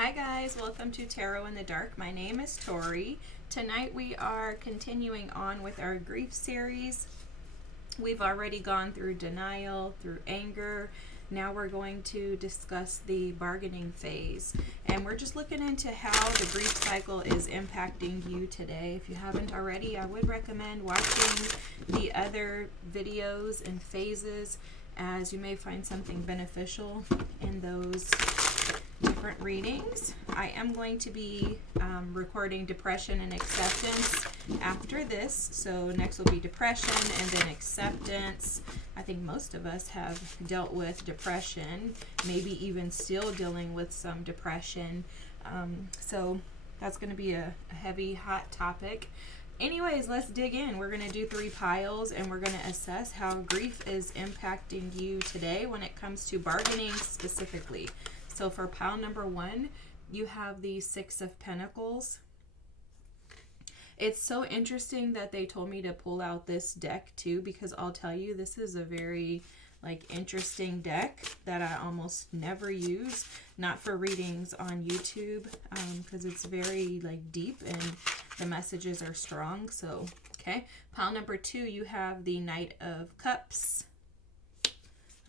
Hi guys, welcome to Tarot in the Dark. My name is Tori. Tonight we are continuing on with our grief series. We've already gone through denial, through anger. Now we're going to discuss the bargaining phase. And we're just looking into how the grief cycle is impacting you today. If you haven't already, I would recommend watching the other videos and phases, as you may find something beneficial in those different readings. I am going to be recording depression and acceptance after this. So next will be depression and then acceptance. I think most of us have dealt with depression, maybe even still dealing with some depression. So that's going to be a heavy, hot topic. Anyways, let's dig in. We're going to do 3 piles and we're going to assess how grief is impacting you today when it comes to bargaining specifically. So for pile number 1, you have the 6 of Pentacles. It's so interesting that they told me to pull out this deck too, because I'll tell you, this is a very interesting deck that I almost never use, not for readings on YouTube, because it's very deep and the messages are strong. So, okay. Pile number 2, you have the Knight of Cups.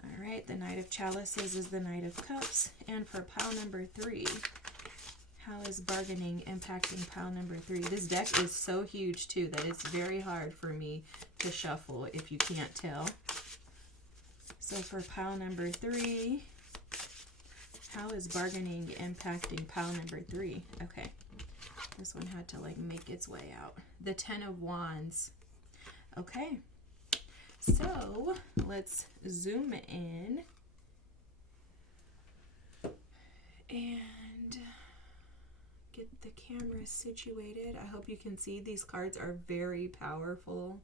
All right, the Knight of Chalices is the Knight of Cups. And for pile number 3, how is bargaining impacting pile number 3? This deck is so huge too that it's very hard for me to shuffle, if you can't tell. So for pile number 3, how is bargaining impacting pile number 3? Okay, this one had to make its way out. The 10 of Wands. Okay. So let's zoom in and get the camera situated. I hope you can see these cards are very powerful.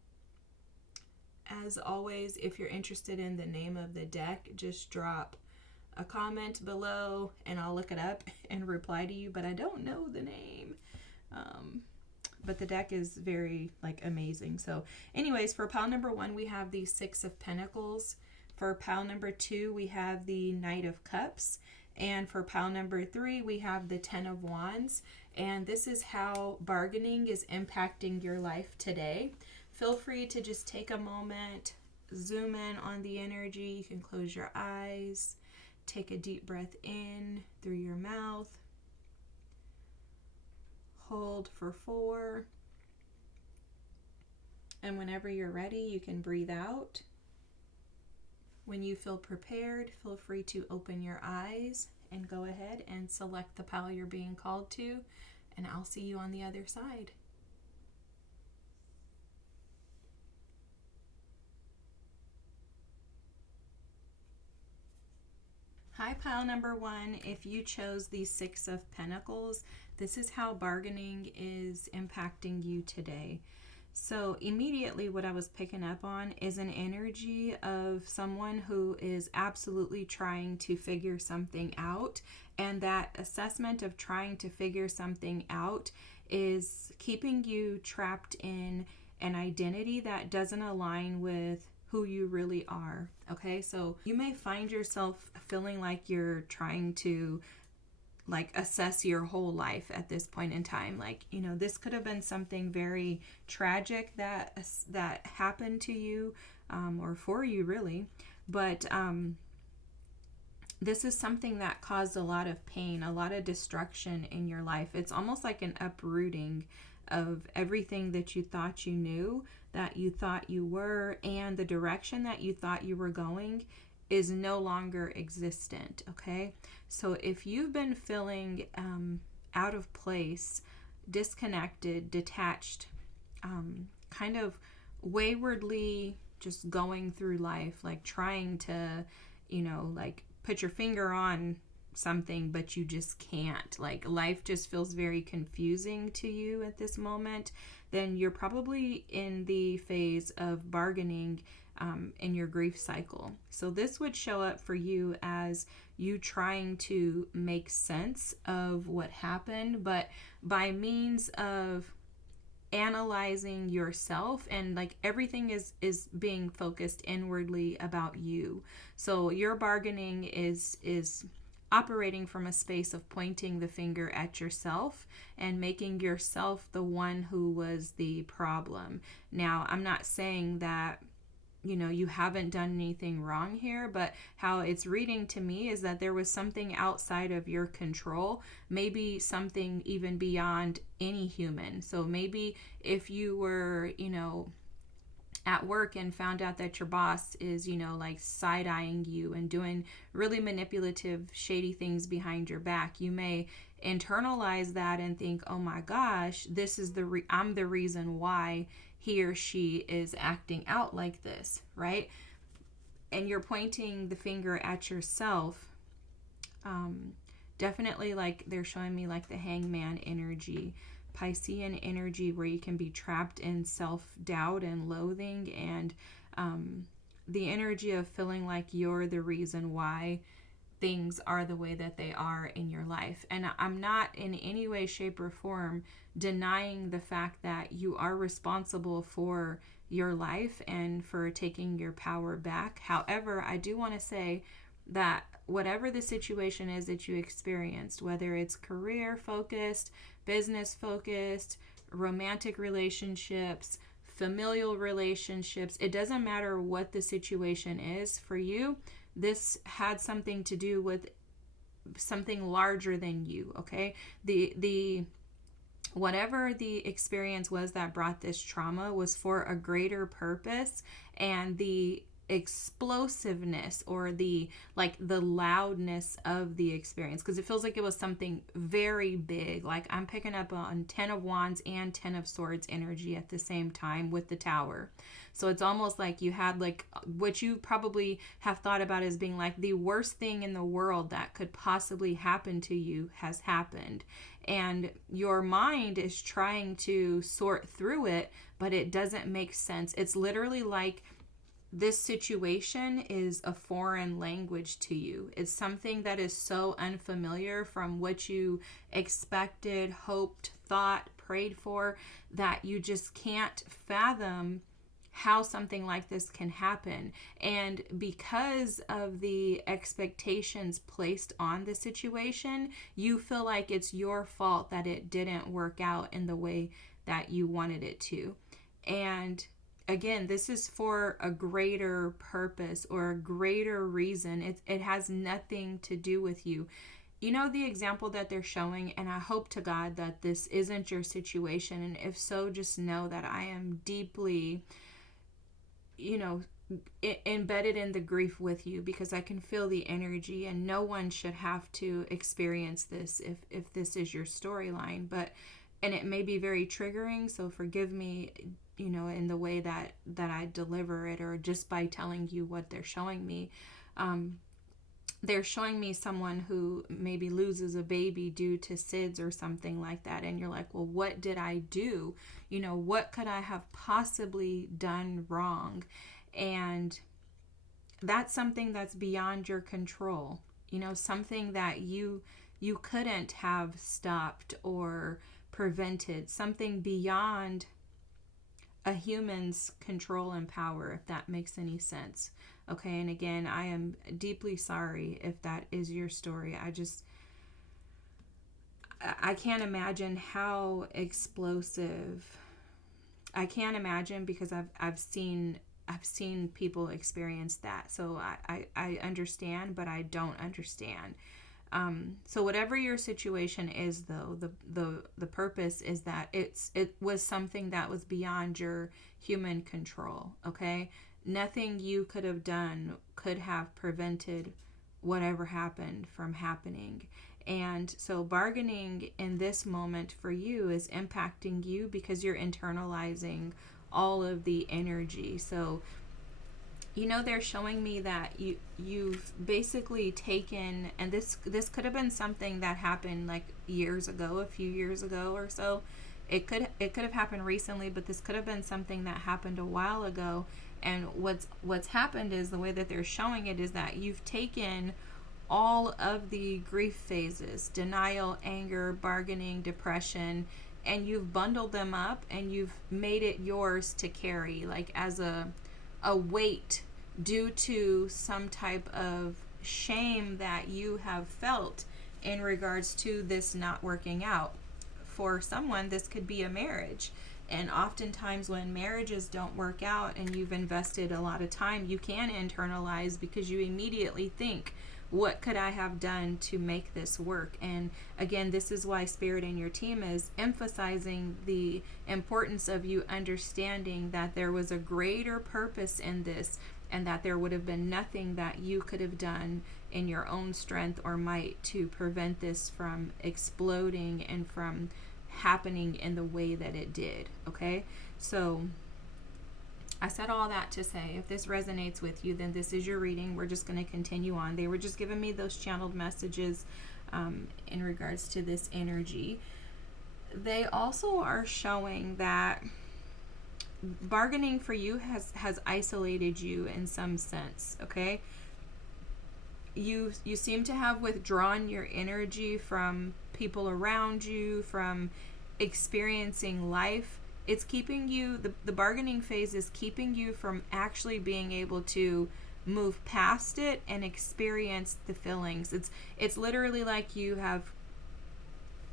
As always, if you're interested in the name of the deck, just drop a comment below and I'll look it up and reply to you, but I don't know the name. But the deck is very amazing. So anyways, for pile number 1, we have the 6 of Pentacles. For pile number 2, we have the Knight of Cups. And for pile number 3, we have the 10 of Wands. And this is how bargaining is impacting your life today. Feel free to just take a moment, zoom in on the energy. You can close your eyes, take a deep breath in through your mouth. Hold for 4. And whenever you're ready, you can breathe out. When you feel prepared, feel free to open your eyes and go ahead and select the pile you're being called to, and I'll see you on the other side. Hi, pile number 1. If you chose the 6 of Pentacles, this is how bargaining is impacting you today. So immediately what I was picking up on is an energy of someone who is absolutely trying to figure something out, and that assessment of trying to figure something out is keeping you trapped in an identity that doesn't align with who you really are. Okay, so you may find yourself feeling like you're trying to assess your whole life at this point in time. This could have been something very tragic that happened to you, or for you really, but this is something that caused a lot of pain, a lot of destruction in your life. It's almost like an uprooting of everything that you thought you knew, that you thought you were, and the direction that you thought you were going is no longer existent. Okay, so if you've been feeling out of place, disconnected, detached, kind of waywardly just going through life, trying to put your finger on something, but you just can't, life just feels very confusing to you at this moment, then you're probably in the phase of bargaining in your grief cycle. So this would show up for you as you trying to make sense of what happened, but by means of analyzing yourself, and everything is being focused inwardly about you. So your bargaining is operating from a space of pointing the finger at yourself and making yourself the one who was the problem. Now, I'm not saying that you haven't done anything wrong here, but how it's reading to me is that there was something outside of your control, maybe something even beyond any human. So maybe if you were, at work and found out that your boss is, like side-eyeing you and doing really manipulative, shady things behind your back, you may internalize that and think, oh my gosh, this is I'm the reason why he or she is acting out like this, right? And you're pointing the finger at yourself. Definitely, like they're showing me like the hangman energy, Piscean energy, where you can be trapped in self-doubt and loathing, and the energy of feeling like you're the reason why things are the way that they are in your life. And I'm not in any way, shape, or form denying the fact that you are responsible for your life and for taking your power back. However, I do want to say that whatever the situation is that you experienced, whether it's career focused, business focused, romantic relationships, familial relationships, it doesn't matter what the situation is for you. This had something to do with something larger than you, okay? The whatever the experience was that brought this trauma was for a greater purpose, and the explosiveness or the loudness of the experience, because it feels like it was something very big. Like I'm picking up on 10 of Wands and 10 of Swords energy at the same time with the Tower. So it's almost like you had like what you probably have thought about as being like the worst thing in the world that could possibly happen to you has happened. And your mind is trying to sort through it, but it doesn't make sense. It's literally like this situation is a foreign language to you. It's something that is so unfamiliar from what you expected, hoped, thought, prayed for, that you just can't fathom how something like this can happen. And because of the expectations placed on the situation, you feel like it's your fault that it didn't work out in the way that you wanted it to. And again, this is for a greater purpose or a greater reason. It has nothing to do with you. You know, the example that they're showing, and I hope to God that this isn't your situation. And if so, just know that I am deeply, embedded in the grief with you, because I can feel the energy, and no one should have to experience this if this is your storyline. And it may be very triggering, so forgive me, in the way that I deliver it, or just by telling you what they're showing me. They're showing me someone who maybe loses a baby due to SIDS or something like that. And you're like, well, what did I do? What could I have possibly done wrong? And that's something that's beyond your control. Something that you couldn't have stopped or prevented. Something beyond a human's control and power, if that makes any sense. Okay, and again, I am deeply sorry if that is your story. I can't imagine how explosive. I can't imagine, because I've seen people experience that. So I understand, but I don't understand. So whatever your situation is, though, the purpose is that it was something that was beyond your human control. Okay, nothing you could have done could have prevented whatever happened from happening. And so bargaining in this moment for you is impacting you because you're internalizing all of the energy. So they're showing me that you've basically taken, and this could have been something that happened like years ago, a few years ago or so. It could have happened recently, but this could have been something that happened a while ago. And what's happened is, the way that they're showing it is that you've taken all of the grief phases, denial, anger, bargaining, depression, and you've bundled them up and you've made it yours to carry, like as a weight due to some type of shame that you have felt in regards to this not working out. For someone, this could be a marriage. And oftentimes when marriages don't work out and you've invested a lot of time, you can internalize because you immediately think, what could I have done to make this work? And again, this is why Spirit and your team is emphasizing the importance of you understanding that there was a greater purpose in this, and that there would have been nothing that you could have done in your own strength or might to prevent this from exploding and from happening in the way that it did. Okay, so I said all that to say, if this resonates with you, then this is your reading. We're just going to continue on. They were just giving me those channeled messages in regards to this energy. They also are showing that bargaining for you has isolated you in some sense. Okay, you seem to have withdrawn your energy from people around you, from experiencing life. It's keeping you, the bargaining phase is keeping you from actually being able to move past it and experience the feelings. It's literally like you have,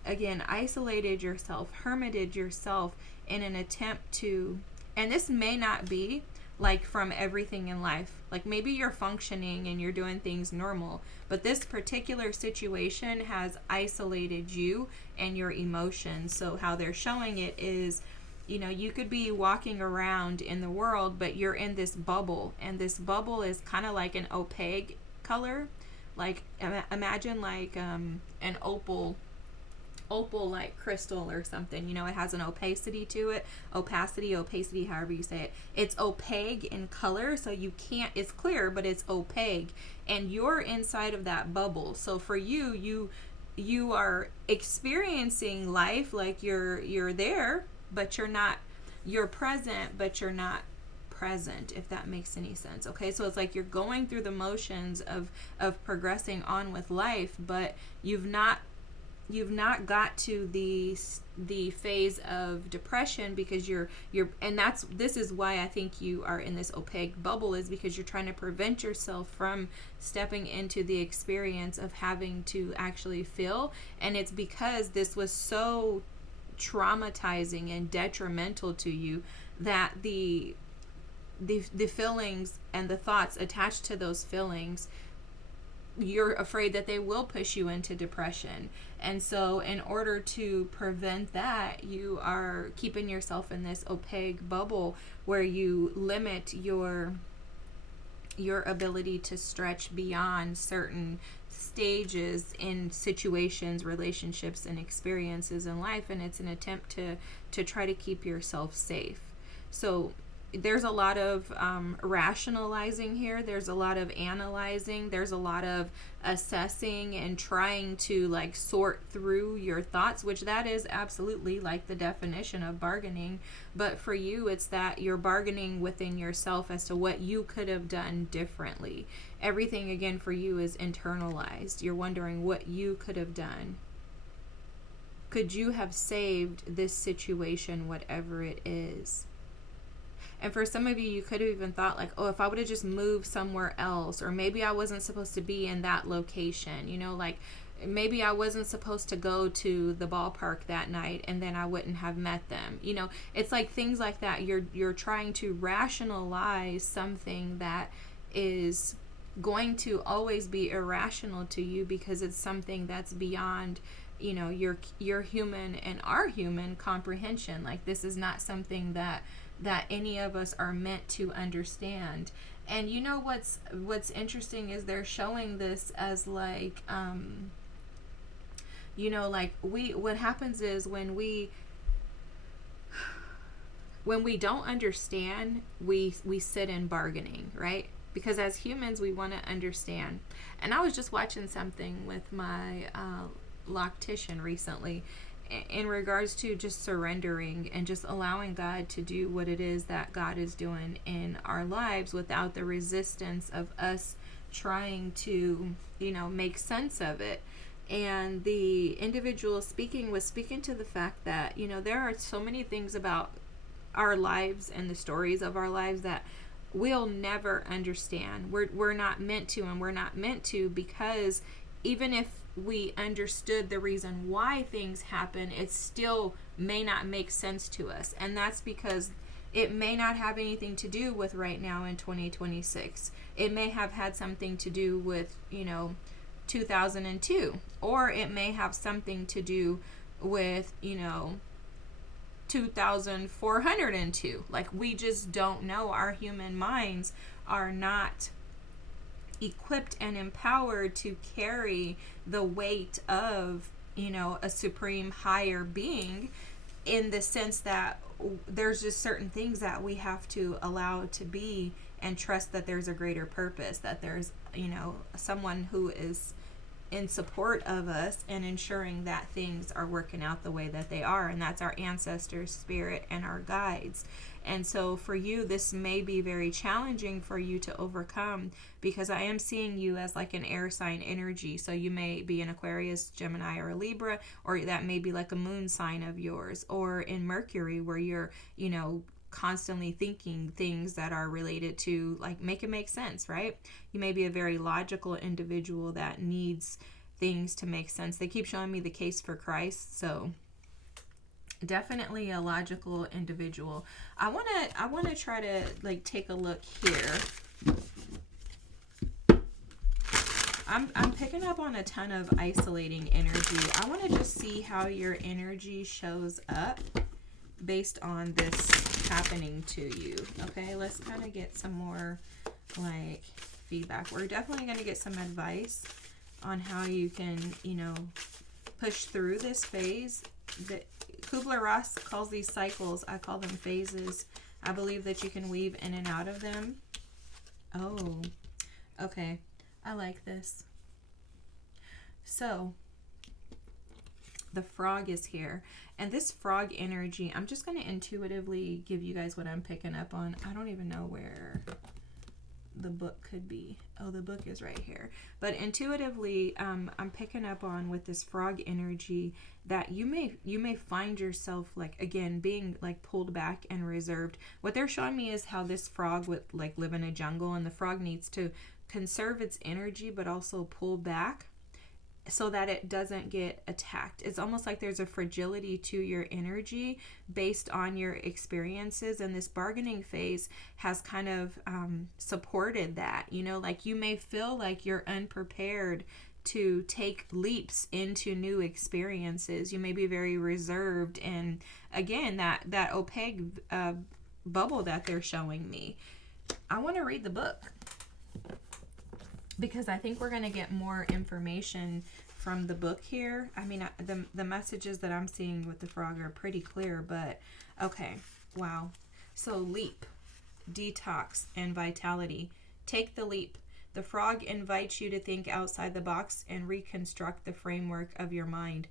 again, isolated yourself, hermited yourself in an attempt to, and this may not be like from everything in life. Like maybe you're functioning and you're doing things normal, but this particular situation has isolated you and your emotions. So how they're showing it is, you know, you could be walking around in the world, but you're in this bubble, and this bubble is kind of like an opaque color. Like imagine like an opal like crystal or something. You know, it has an opacity to it, opacity, however you say it. It's opaque in color, so you can't, it's clear, but it's opaque, and you're inside of that bubble. So for you are experiencing life like you're there, but you're not, you're present, but you're not present, if that makes any sense. Okay, so it's like you're going through the motions of progressing on with life, but you've not got to the phase of depression, because you're and this is why I think you are in this opaque bubble, is because you're trying to prevent yourself from stepping into the experience of having to actually feel. And it's because this was so traumatizing and detrimental to you that the feelings and the thoughts attached to those feelings, you're afraid that they will push you into depression. And so in order to prevent that, you are keeping yourself in this opaque bubble where you limit your ability to stretch beyond certain stages in situations, relationships, and experiences in life. And it's an attempt to try to keep yourself safe. So there's a lot of rationalizing here. There's a lot of analyzing. There's a lot of assessing and trying to like sort through your thoughts, which that is absolutely like the definition of bargaining. But for you, it's that you're bargaining within yourself as to what you could have done differently. Everything again for you is internalized. You're wondering what you could have done. Could you have saved this situation, whatever it is? And for some of you, you could have even thought like, oh, if I would have just moved somewhere else, or maybe I wasn't supposed to be in that location, you know, like maybe I wasn't supposed to go to the ballpark that night, and then I wouldn't have met them. You know, it's like things like that. You're trying to rationalize something that is going to always be irrational to you, because it's something that's beyond, you know, your human and our human comprehension. Like this is not something that any of us are meant to understand. And you know what's interesting is they're showing this as like you know, like what happens is when we don't understand, we sit in bargaining, right? Because as humans we want to understand. And I was just watching something with my loctician recently in regards to just surrendering and just allowing God to do what it is that God is doing in our lives without the resistance of us trying to, you know, make sense of it. And the individual speaking was speaking to the fact that, you know, there are so many things about our lives and the stories of our lives that we'll never understand. We're not meant to, and we're not meant to, because even if we understood the reason why things happen, it still may not make sense to us. And that's because it may not have anything to do with right now in 2026. It may have had something to do with, 2002, or it may have something to do with, 2402. Like, we just don't know. Our human minds are not equipped and empowered to carry the weight of, a supreme higher being, in the sense that there's just certain things that we have to allow to be, and trust that there's a greater purpose, that there's, someone who is in support of us and ensuring that things are working out the way that they are. And that's our ancestors, spirit, and our guides. And so for you, this may be very challenging for you to overcome, because I am seeing you as like an air sign energy. So you may be an Aquarius, Gemini, or a Libra, or that may be like a moon sign of yours, or in Mercury, where you're, constantly thinking things that are related to, like, make it make sense, right? You may be a very logical individual that needs things to make sense. They keep showing me the case for Christ, so definitely a logical individual. I want to try to, like, take a look here. I'm picking up on a ton of isolating energy. I want to just see how your energy shows up based on this happening to you. Okay, let's kind of get some more, like, feedback. We're definitely going to get some advice on how you can, push through this phase. Kubler-Ross calls these cycles. I call them phases. I believe that you can weave in and out of them. Oh, okay. I like this. So the frog is here, and this frog energy, I'm just going to intuitively give you guys what I'm picking up on. I don't even know where the book could be. Oh, the book is right here. But intuitively, I'm picking up on, with this frog energy, that you may find yourself, like, again, being, like, pulled back and reserved. What they're showing me is how this frog would, like, live in a jungle, and the frog needs to conserve its energy but also pull back so that it doesn't get attacked. It's almost like there's a fragility to your energy based on your experiences, and this bargaining phase has kind of supported that. Like, you may feel like you're unprepared to take leaps into new experiences. You may be very reserved, and again, that opaque bubble that they're showing me. I want to read the book, because I think we're going to get more information from the book here. I mean, the messages that I'm seeing with the frog are pretty clear, but okay. Wow. So leap, detox, and vitality. Take the leap. The frog invites you to think outside the box and reconstruct the framework of your mind,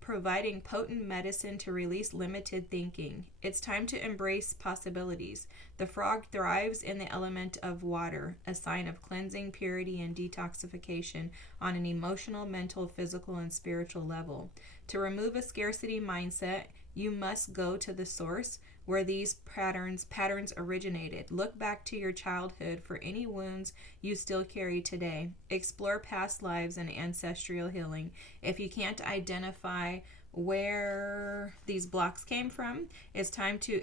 providing potent medicine to release limited thinking. It's time to embrace possibilities. The frog thrives in the element of water, a sign of cleansing, purity, and detoxification on an emotional, mental, physical, and spiritual level. To remove a scarcity mindset, you must go to the source where these patterns originated. Look back to your childhood for any wounds you still carry today. Explore past lives and ancestral healing. If you can't identify where these blocks came from, it's time to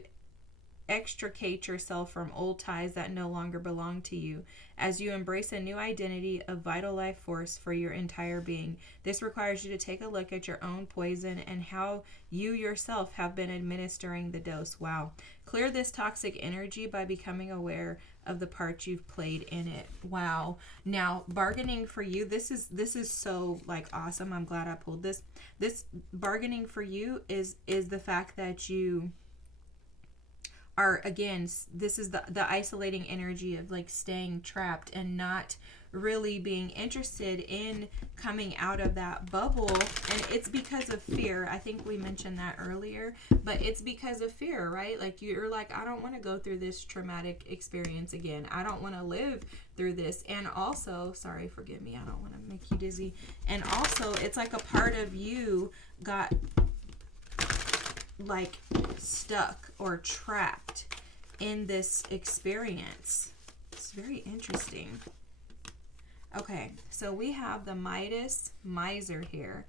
extricate yourself from old ties that no longer belong to you as you embrace a new identity of vital life force for your entire being. This requires you to take a look at your own poison and how you yourself have been administering the dose. Wow. Clear this toxic energy by becoming aware of the part you've played in it. Wow. Now, bargaining for you, this is so, like, awesome. I'm glad I pulled this. This bargaining for you is the fact that you are, again, this is the isolating energy of, like, staying trapped and not really being interested in coming out of that bubble. And it's because of fear. I think we mentioned that earlier, but it's because of fear, right? Like, you're like, I don't want to go through this traumatic experience again. I don't want to live through this. And also, sorry, forgive me, I don't want to make you dizzy. And also, it's like a part of you got, like, stuck or trapped in this experience. It's very interesting. Okay, so we have the Midas miser here.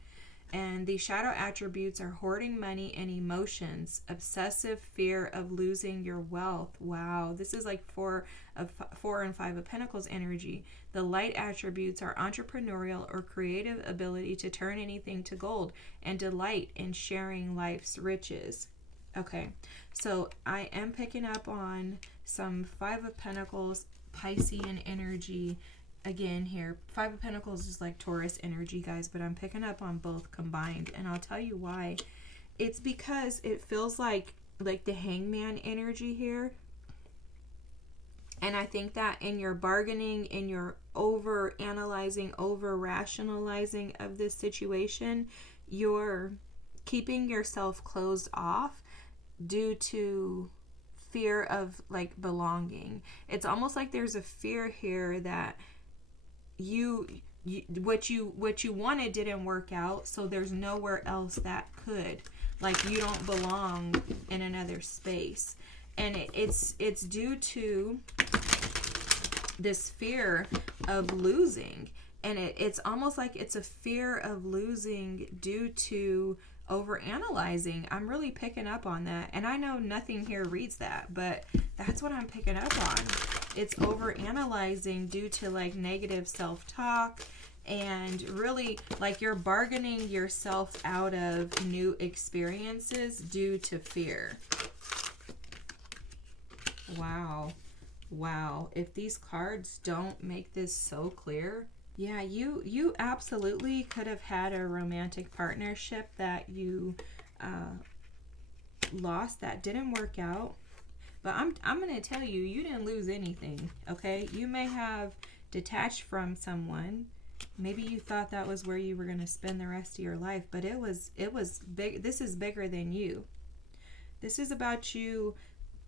And the shadow attributes are hoarding money and emotions, obsessive fear of losing your wealth. Wow, this is like four and five of Pentacles energy. The light attributes are entrepreneurial or creative ability to turn anything to gold and delight in sharing life's riches. Okay, so I am picking up on some Five of Pentacles, Piscean energy. Again here, Five of Pentacles is like Taurus energy, guys, but I'm picking up on both combined, and I'll tell you why. It's because it feels like the Hangman energy here. And I think that in your bargaining, in your over analyzing, over rationalizing of this situation, you're keeping yourself closed off due to fear of like belonging. It's almost like there's a fear here that what you wanted didn't work out, so there's nowhere else that could. Like, you don't belong in another space, and it's due to this fear of losing. And it's almost like it's a fear of losing due to overanalyzing. I'm really picking up on that, and I know nothing here reads that, but that's what I'm picking up on. It's overanalyzing due to like negative self-talk, and really like you're bargaining yourself out of new experiences due to fear. Wow, if these cards don't make this so clear, yeah, you absolutely could have had a romantic partnership that you lost, that didn't work out. But I'm going to tell you, you didn't lose anything, okay? You may have detached from someone. Maybe you thought that was where you were going to spend the rest of your life, but it was big. This is bigger than you. This is about you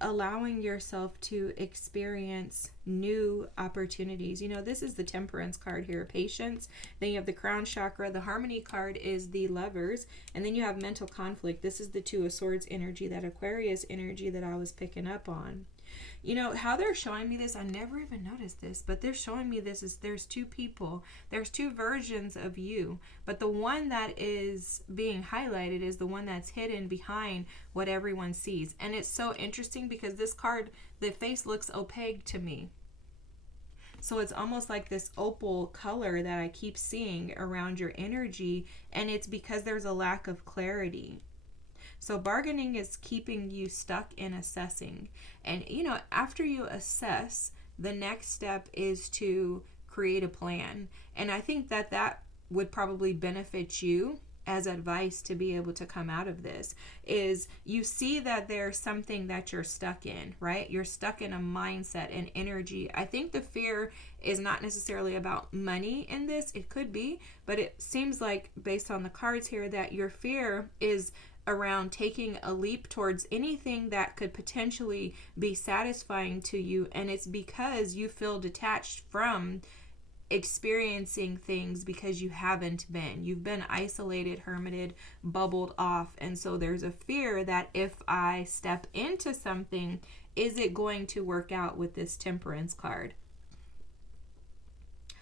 allowing yourself to experience new opportunities. You know, this is the Temperance card here, patience. Then you have the Crown Chakra. The Harmony card is the Lovers. And then you have mental conflict. This is the Two of Swords energy, that Aquarius energy that I was picking up on. You know, how they're showing me this, I never even noticed this, but they're showing me this is there's two people. There's two versions of you, but the one that is being highlighted is the one that's hidden behind what everyone sees. And it's so interesting because this card, the face looks opaque to me. So it's almost like this opal color that I keep seeing around your energy, and it's because there's a lack of clarity. So bargaining is keeping you stuck in assessing. And, you know, after you assess, the next step is to create a plan. And I think that that would probably benefit you as advice to be able to come out of this. Is you see that there's something that you're stuck in, right? You're stuck in a mindset and energy. I think the fear is not necessarily about money in this. It could be, but it seems like based on the cards here that your fear is around taking a leap towards anything that could potentially be satisfying to you. And it's because you feel detached from experiencing things because you haven't been. You've been isolated, hermited, bubbled off. And so there's a fear that if I step into something, is it going to work out with this Temperance card?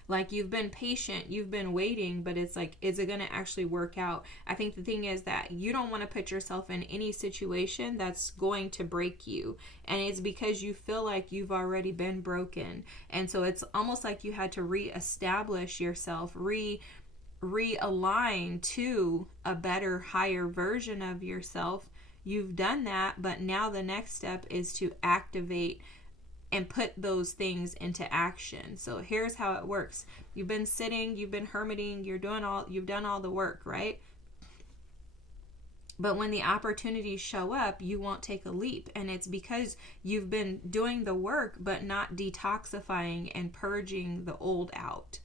Like, you've been patient, you've been waiting, but it's like, is it going to actually work out? I think the thing is that you don't want to put yourself in any situation that's going to break you. And it's because you feel like you've already been broken. And so it's almost like you had to reestablish yourself, realign to a better, higher version of yourself. You've done that, but now the next step is to activate and put those things into action. So here's how it works. You've been sitting, you've been hermiting, you've done all the work, right? But when the opportunities show up, you won't take a leap. And it's because you've been doing the work, but not detoxifying and purging the old out.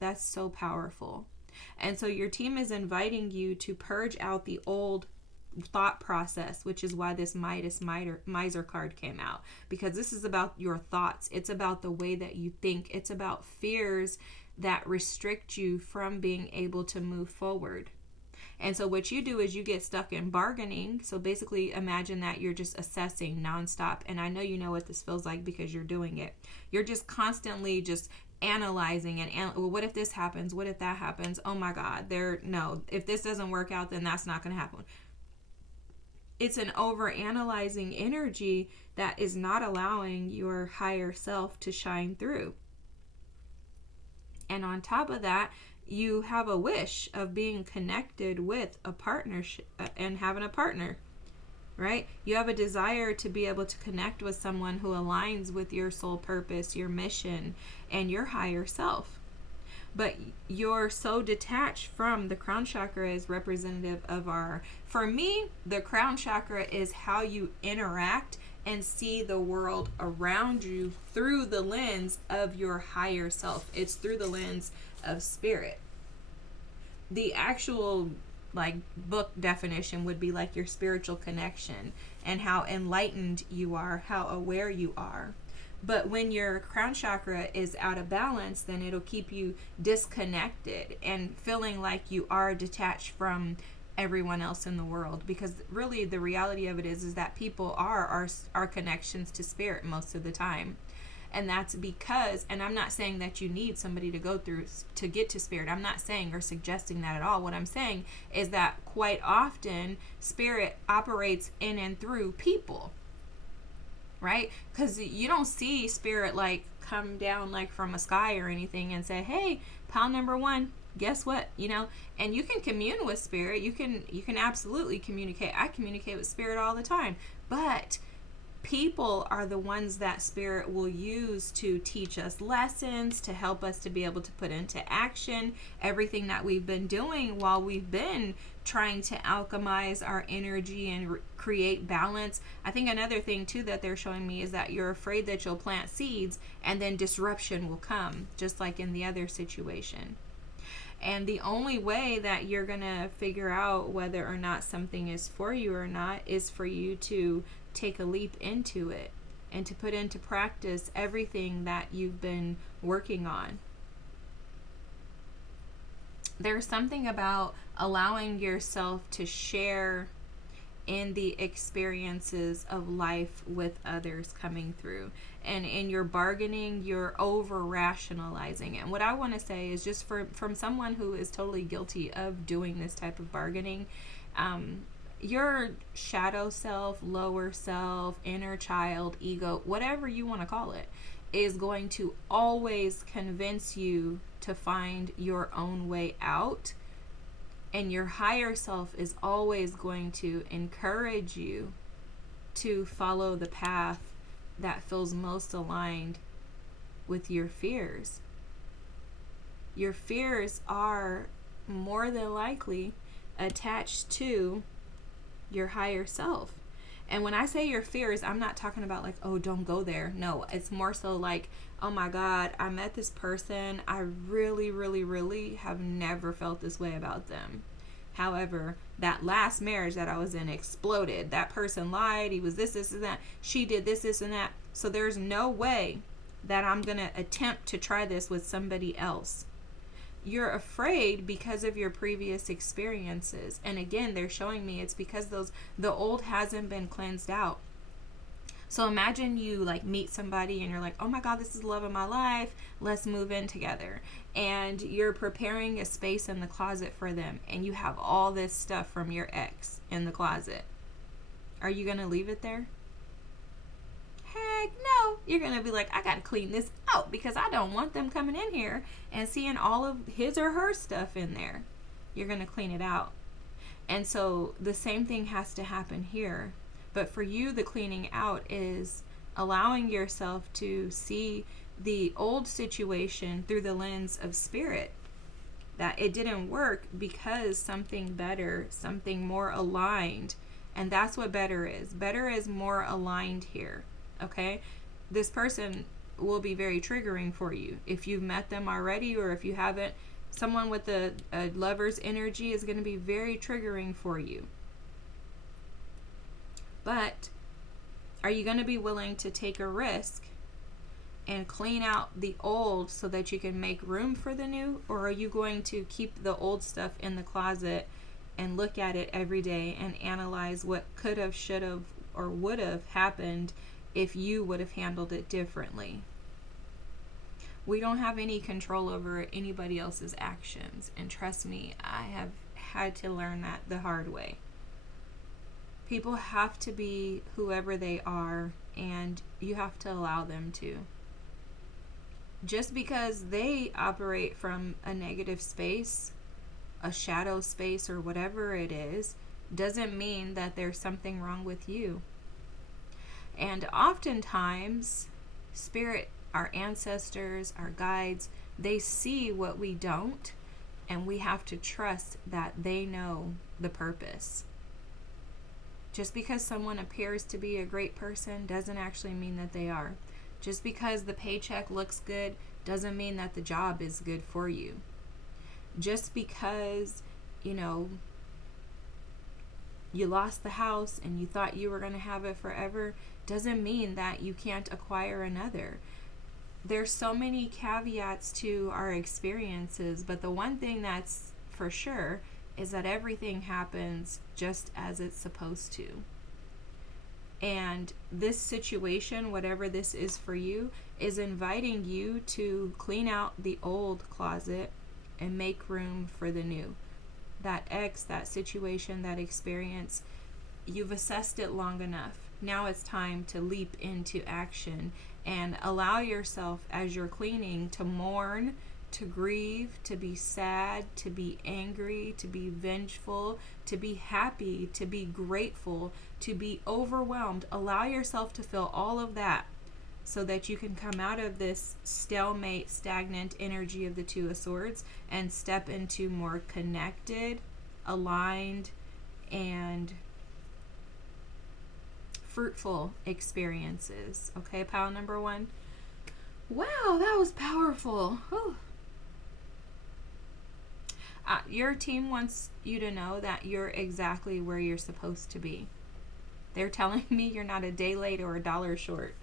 That's so powerful. And so your team is inviting you to purge out the old thought process, which is why this Midas miser card came out, because this is about your thoughts. It's about the way that you think. It's about fears that restrict you from being able to move forward. And so what you do is you get stuck in bargaining. So basically imagine that you're just assessing nonstop. And I know you know what this feels like because you're doing it. You're just constantly just analyzing well, what if this happens? What if that happens? Oh my God, if this doesn't work out, then that's not going to happen. It's an over-analyzing energy that is not allowing your higher self to shine through. And on top of that, you have a wish of being connected with a partnership and having a partner, right? You have a desire to be able to connect with someone who aligns with your soul purpose, your mission, and your higher self. But you're so detached from the crown chakra is representative of for me, the crown chakra is how you interact and see the world around you through the lens of your higher self. It's through the lens of spirit. The actual book definition would be like your spiritual connection and how enlightened you are, how aware you are. But when your crown chakra is out of balance, then it'll keep you disconnected and feeling like you are detached from everyone else in the world, because really the reality of it is that people are our connections to spirit most of the time. And that's because, and I'm not saying that you need somebody to go through to get to spirit. I'm not saying or suggesting that at all. What I'm saying is that quite often spirit operates in and through people, right? Because you don't see spirit come down from a sky or anything and say, hey, pal number one, guess what? And you can commune with spirit. You can absolutely communicate. I communicate with spirit all the time. But people are the ones that spirit will use to teach us lessons, to help us to be able to put into action everything that we've been doing while we've been trying to alchemize our energy and create balance. I think another thing too that they're showing me is that you're afraid that you'll plant seeds and then disruption will come, just like in the other situation. And the only way that you're going to figure out whether or not something is for you or not is for you to take a leap into it and to put into practice everything that you've been working on. There's something about allowing yourself to share in the experiences of life with others coming through. And in your bargaining, you're over rationalizing. And what I want to say is just from someone who is totally guilty of doing this type of bargaining, your shadow self, lower self, inner child, ego, whatever you want to call it, is going to always convince you to find your own way out. And your higher self is always going to encourage you to follow the path that feels most aligned with your fears. Your fears are more than likely attached to your higher self. And when I say your fears, I'm not talking about oh, don't go there. No, it's more so oh my God, I met this person. I really, really, really have never felt this way about them. However, that last marriage that I was in exploded. That person lied. He was this, and that. She did this, and that. So there's no way that I'm going to attempt to try this with somebody else. You're afraid because of your previous experiences. And again, they're showing me it's because the old hasn't been cleansed out. So imagine you meet somebody and you're like, oh my God, this is the love of my life. Let's move in together. And you're preparing a space in the closet for them. And you have all this stuff from your ex in the closet. Are you going to leave it there? Heck no. You're going to be like, I got to clean this out because I don't want them coming in here and seeing all of his or her stuff in there. You're going to clean it out. And so the same thing has to happen here. But for you, the cleaning out is allowing yourself to see the old situation through the lens of spirit. That it didn't work because something better, something more aligned. And that's what better is. Better is more aligned here. Okay? This person will be very triggering for you. If you've met them already or if you haven't, someone with a lover's energy is going to be very triggering for you. But are you going to be willing to take a risk and clean out the old so that you can make room for the new? Or are you going to keep the old stuff in the closet and look at it every day and analyze what could have, should have, or would have happened if you would have handled it differently. We don't have any control over anybody else's actions. And trust me, I have had to learn that the hard way. People have to be whoever they are, and you have to allow them to. Just because they operate from a negative space, a shadow space, or whatever it is, doesn't mean that there's something wrong with you. And oftentimes, spirit, our ancestors, our guides, they see what we don't, and we have to trust that they know the purpose. Just because someone appears to be a great person doesn't actually mean that they are. Just because the paycheck looks good doesn't mean that the job is good for you. Just because, you lost the house and you thought you were going to have it forever doesn't mean that you can't acquire another. There's so many caveats to our experiences, but the one thing that's for sure is that everything happens just as it's supposed to. And this situation, whatever this is for you, is inviting you to clean out the old closet and make room for the new. That ex, that situation, that experience, you've assessed it long enough. Now it's time to leap into action and allow yourself, as you're cleaning, to mourn, to grieve, to be sad, to be angry, to be vengeful, to be happy, to be grateful, to be overwhelmed. Allow yourself to feel all of that so that you can come out of this stalemate, stagnant energy of the Two of Swords and step into more connected, aligned, and fruitful experiences. Okay, pile number one. Wow, that was powerful. Whew. Your team wants you to know that you're exactly where you're supposed to be. They're telling me you're not a day late or a dollar short.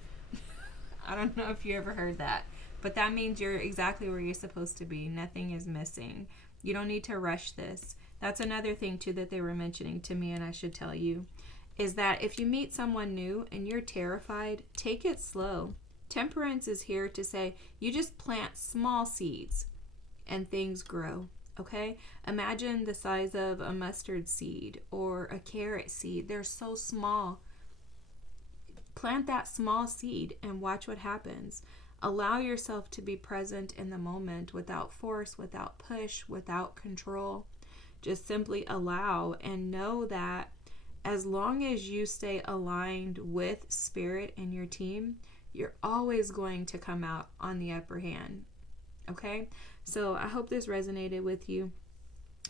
I don't know if you ever heard that, but that means you're exactly where you're supposed to be. Nothing is missing. You don't need to rush this. That's another thing too that they were mentioning to me, and I should tell you, is that if you meet someone new and you're terrified, take it slow. Temperance is here to say you just plant small seeds and things grow. Okay? Imagine the size of a mustard seed or a carrot seed. They're so small. Plant that small seed and watch what happens. Allow yourself to be present in the moment without force, without push, without control. Just simply allow and know that as long as you stay aligned with spirit and your team, you're always going to come out on the upper hand. Okay? So I hope this resonated with you.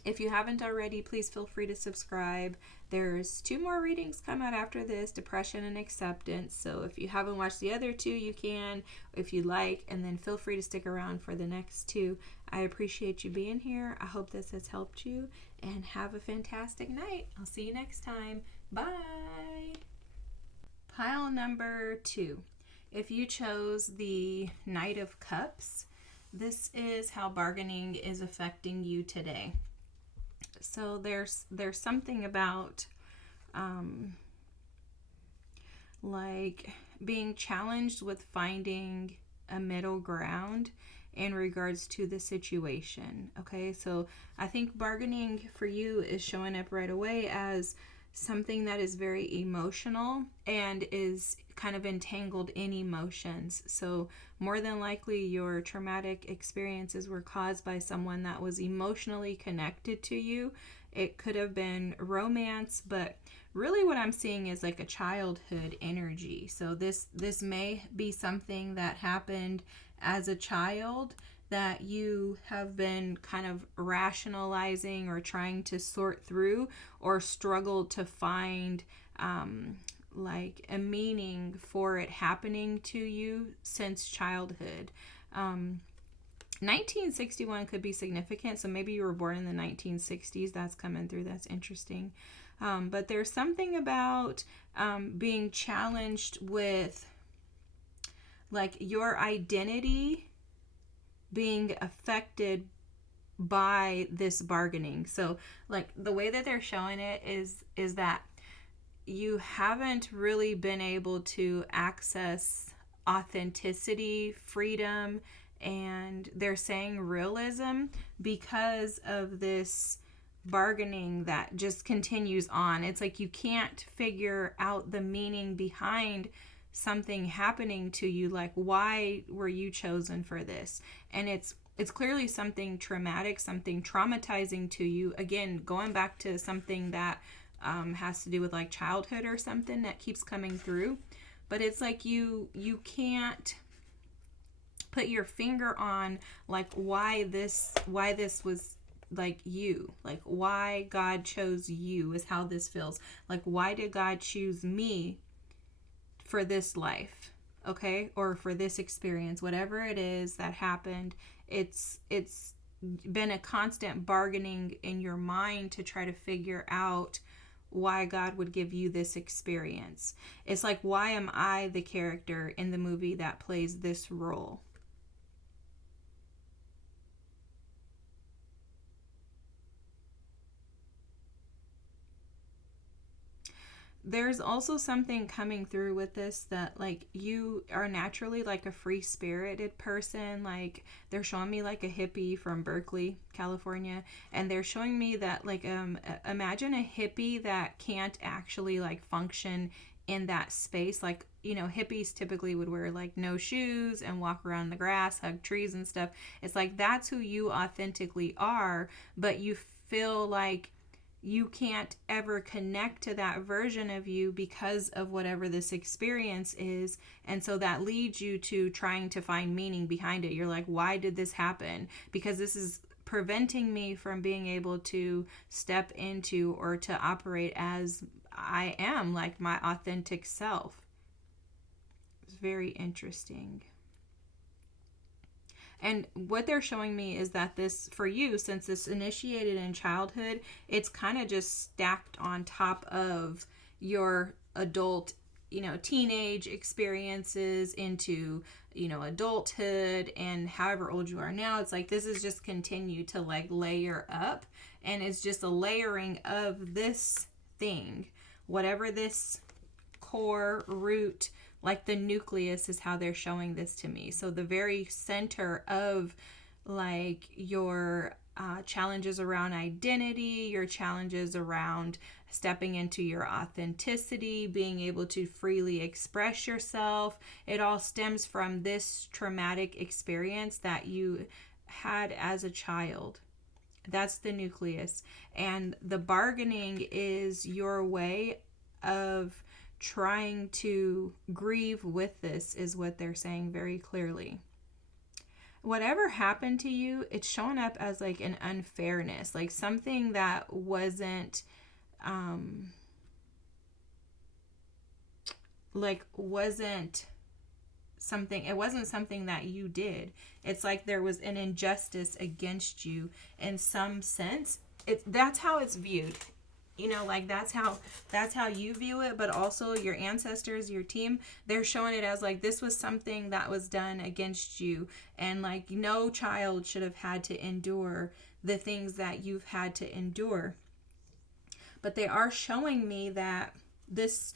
If you haven't already, please feel free to subscribe. There's 2 more readings come out after this, Depression and Acceptance. So if you haven't watched the other 2, you can, if you like, and then feel free to stick around for the next 2. I appreciate you being here. I hope this has helped you, and have a fantastic night. I'll see you next time. Bye. Pile number 2. If you chose the Knight of Cups, this is how bargaining is affecting you today. So there's something about like being challenged with finding a middle ground in regards to the situation. Okay, so I think bargaining for you is showing up right away as something that is very emotional and is kind of entangled in emotions. So more than likely your traumatic experiences were caused by someone that was emotionally connected to you. It could have been romance, but really what I'm seeing is like a childhood energy. So this may be something that happened as a child that you have been kind of rationalizing or trying to sort through, or struggled to find like a meaning for it happening to you since childhood. 1961 could be significant, so maybe you were born in the 1960s. That's coming through. That's interesting. But there's something about being challenged with like your identity being affected by this bargaining. So like the way that they're showing it is that you haven't really been able to access authenticity, freedom, and they're saying realism because of this bargaining that just continues on. It's like you can't figure out the meaning behind something happening to you, like why were you chosen for this? And it's clearly something traumatic, something traumatizing to you. Again, going back to something that has to do with like childhood or something that keeps coming through. But it's like you can't put your finger on like why this was like you, like why God chose you is how this feels. Like why did God choose me for this life, okay, or for this experience, whatever it is that happened. It's been a constant bargaining in your mind to try to figure out why God would give you this experience. It's like, why am I the character in the movie that plays this role? There's also something coming through with this that like you are naturally like a free spirited person. Like they're showing me like a hippie from Berkeley, California, and they're showing me that like imagine a hippie that can't actually like function in that space. Like, you know, hippies typically would wear like no shoes and walk around the grass, hug trees and stuff. It's like that's who you authentically are, but you feel like you can't ever connect to that version of you because of whatever this experience is. And so that leads you to trying to find meaning behind it. You're like, why did this happen? Because this is preventing me from being able to step into or to operate as I am, like my authentic self. It's very interesting. And what they're showing me is that this, for you, since this initiated in childhood, it's kind of just stacked on top of your adult, you know, teenage experiences into, you know, adulthood and however old you are now. It's like this is just continue to like layer up, and it's just a layering of this thing, whatever this core root, like the nucleus is how they're showing this to me. So the very center of like your challenges around identity, your challenges around stepping into your authenticity, being able to freely express yourself, it all stems from this traumatic experience that you had as a child. That's the nucleus. And the bargaining is your way of trying to grieve with this, is what they're saying very clearly. Whatever happened to you, it's showing up as like an unfairness, like something that wasn't something, it wasn't something that you did. It's like there was an injustice against you in some sense. That's how it's viewed. You know, like that's how you view it, but also your ancestors, your team, they're showing it as like this was something that was done against you, and like no child should have had to endure the things that you've had to endure. But they are showing me that this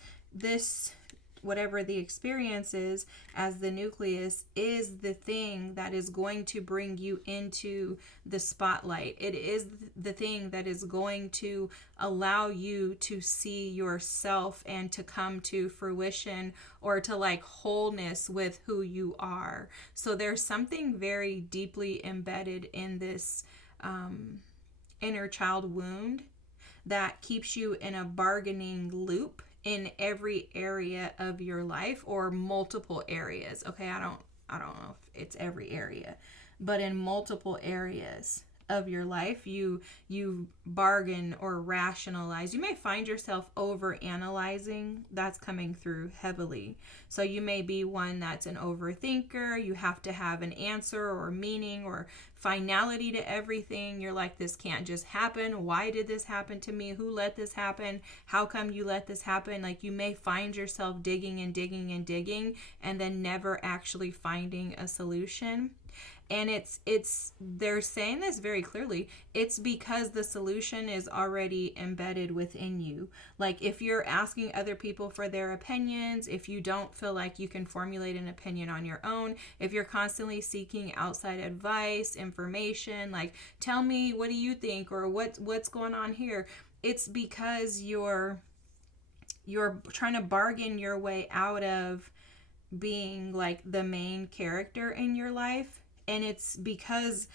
whatever the experience is as the nucleus is the thing that is going to bring you into the spotlight. It is the thing that is going to allow you to see yourself and to come to fruition or to like wholeness with who you are. So there's something very deeply embedded in this inner child wound that keeps you in a bargaining loop in every area of your life, or multiple areas. Okay, I don't know if it's every area, but in multiple areas of your life, you bargain or rationalize. You may find yourself over analyzing. That's coming through heavily. So you may be one that's an overthinker. You have to have an answer or meaning or finality to everything. You're like, this can't just happen. Why did this happen to me? Who let this happen? How come you let this happen? Like you may find yourself digging and digging and digging and then never actually finding a solution. And they're saying this very clearly. It's because the solution is already embedded within you. Like if you're asking other people for their opinions, if you don't feel like you can formulate an opinion on your own, if you're constantly seeking outside advice, information, like tell me, what do you think, or what's going on here, it's because you're trying to bargain your way out of being like the main character in your life. And it's because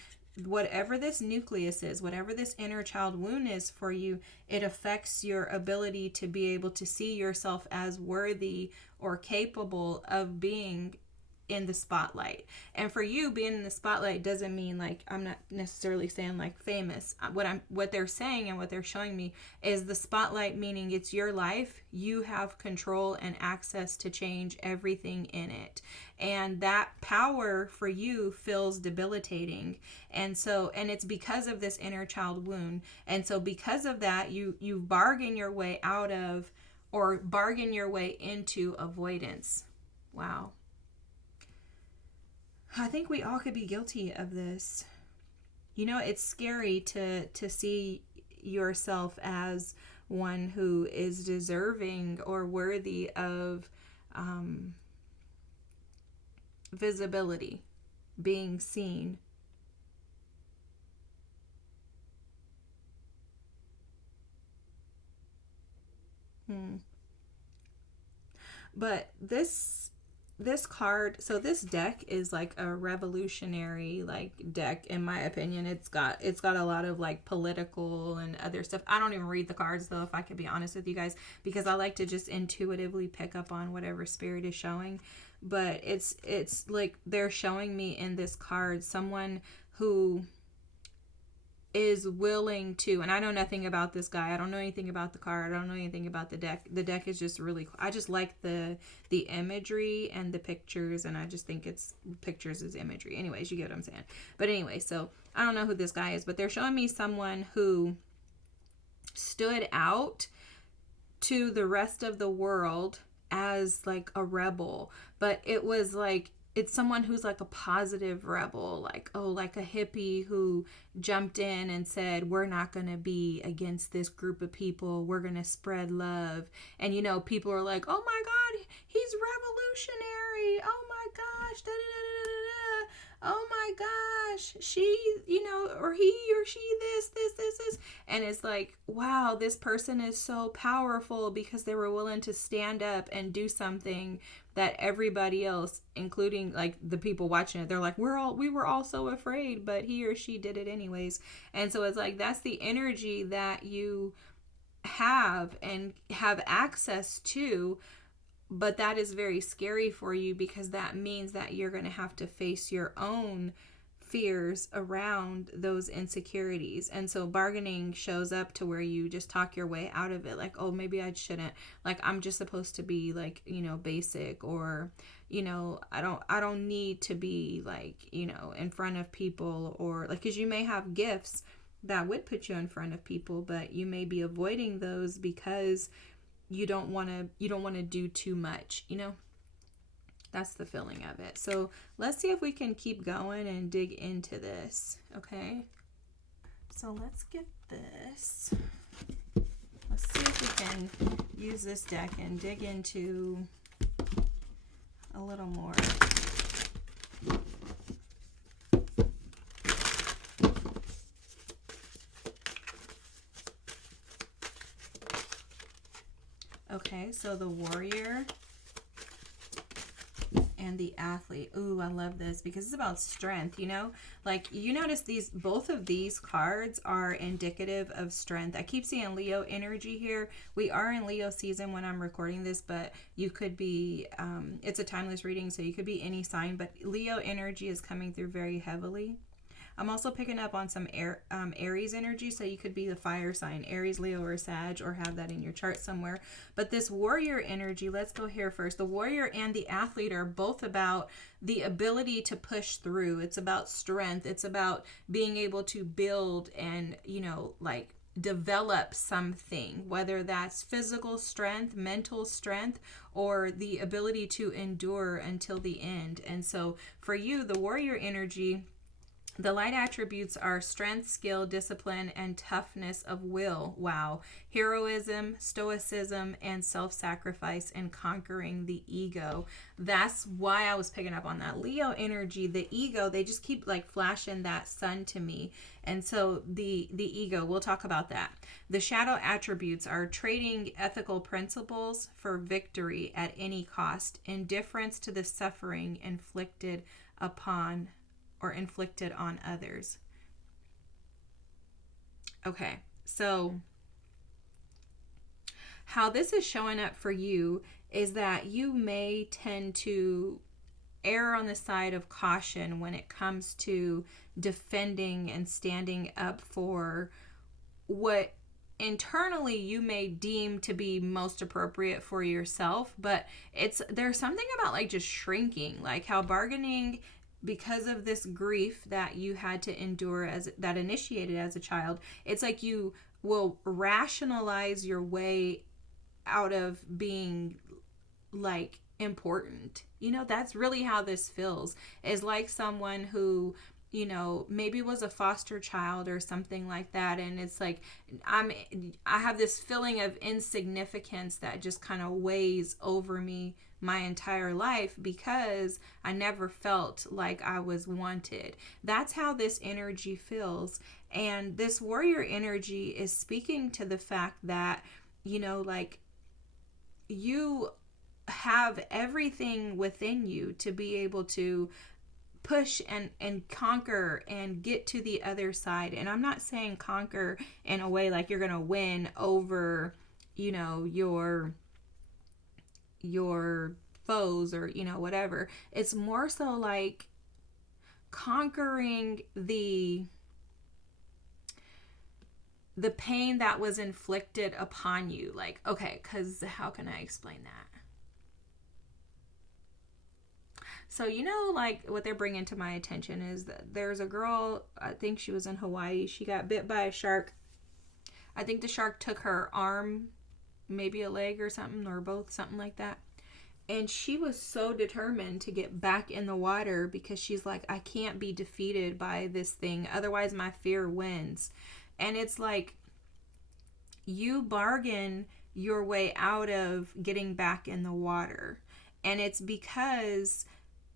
whatever this nucleus is, whatever this inner child wound is for you, it affects your ability to be able to see yourself as worthy or capable of being in the spotlight. And for you, being in the spotlight doesn't mean like, I'm not necessarily saying like famous. What they're saying and what they're showing me is the spotlight, meaning it's your life. You have control and access to change everything in it. And that power for you feels debilitating. And it's because of this inner child wound. And so because of that, you bargain your way out of, or bargain your way into avoidance. Wow. I think we all could be guilty of this. You know, it's scary to see yourself as one who is deserving or worthy of visibility, being seen. But this card, so this deck is like a revolutionary like deck in my opinion. It's got a lot of like political and other stuff. I don't even read the cards though, if I could be honest with you guys, because I like to just intuitively pick up on whatever spirit is showing. But it's like they're showing me in this card someone who is willing to, and I know nothing about this guy. I don't know anything about the card. I don't know anything about the deck. The deck is just really, I just like the imagery and the pictures, and I just think it's pictures is imagery. Anyways, you get what I'm saying. But anyway, so I don't know who this guy is, but they're showing me someone who stood out to the rest of the world as like a rebel, but it was like, it's someone who's like a positive rebel, like, oh, like a hippie who jumped in and said, we're not going to be against this group of people. We're going to spread love. And, you know, people are like, oh my God, he's revolutionary. Oh my gosh. Da, da, da, da, da, da. Oh my gosh, she, you know, or he or she, this. And it's like, wow, this person is so powerful because they were willing to stand up and do something that everybody else, including like the people watching it, they're like, we were all so afraid, but he or she did it anyways. And so it's like, that's the energy that you have and have access to, but that is very scary for you because that means that you're going to have to face your own fears around those insecurities. And so bargaining shows up to where you just talk your way out of it, like, oh, maybe I shouldn't, like, I'm just supposed to be like, you know, basic, or, you know, I don't need to be like, you know, in front of people, or like, because you may have gifts that would put you in front of people, but you may be avoiding those because you don't want to do too much, you know. That's the feeling of it. So let's see if we can keep going and dig into this. Okay. So let's get this. Let's see if we can use this deck and dig into a little more. Okay, so the warrior and the athlete. Ooh, I love this because it's about strength, you know? Like, you notice both of these cards are indicative of strength. I keep seeing Leo energy here. We are in Leo season when I'm recording this, but you could be, it's a timeless reading, so you could be any sign, but Leo energy is coming through very heavily. I'm also picking up on some Aries energy, so you could be the fire sign, Aries, Leo, or Sag, or have that in your chart somewhere. But this warrior energy, let's go here first. The warrior and the athlete are both about the ability to push through. It's about strength. It's about being able to build and, you know, like develop something, whether that's physical strength, mental strength, or the ability to endure until the end. And so for you, the warrior energy The light attributes are strength, skill, discipline, and toughness of will. Wow. Heroism, stoicism, and self sacrifice and conquering the ego. That's why I was picking up on that. Leo energy, the ego, they just keep like flashing that sun to me. And so the ego, we'll talk about that. The shadow attributes are trading ethical principles for victory at any cost, indifference to the suffering inflicted upon or inflicted on others. Okay, so how this is showing up for you is that you may tend to err on the side of caution when it comes to defending and standing up for what internally you may deem to be most appropriate for yourself, but there's something about like just shrinking, like how bargaining, because of this grief that you had to endure as that initiated as a child, it's like you will rationalize your way out of being like important. That's really how this feels, is like someone who maybe was a foster child or something like that, and it's like I have this feeling of insignificance that just kind of weighs over me my entire life because I never felt like I was wanted. That's how this energy feels. And this warrior energy is speaking to the fact that like you have everything within you to be able to push and conquer and get to the other side. And I'm not saying conquer in a way like you're gonna win over your foes or whatever. It's more so like conquering the pain that was inflicted upon you. Like, okay, because how can I explain that? So, like what they're bringing to my attention is that there's a girl, I think she was in Hawaii. She got bit by a shark. I think the shark took her arm, maybe a leg or something, or both, something like that. And she was so determined to get back in the water because she's like, I can't be defeated by this thing. Otherwise, my fear wins. And it's like you bargain your way out of getting back in the water. And it's because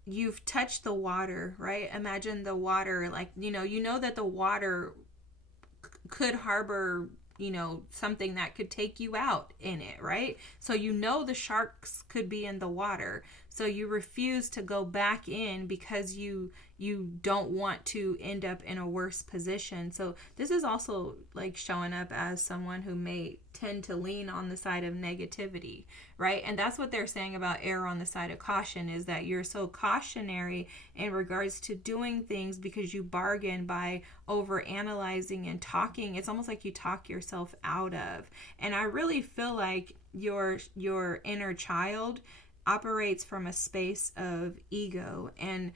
you've touched the water, right? Imagine the water, like, that the water could harbor, something that could take you out in it, right? So the sharks could be in the water. So you refuse to go back in because you don't want to end up in a worse position. So this is also like showing up as someone who may tend to lean on the side of negativity, right? And that's what they're saying about err on the side of caution, is that you're so cautionary in regards to doing things because you bargain by over analyzing and talking. It's almost like you talk yourself out of. And I really feel like your inner child operates from a space of ego. And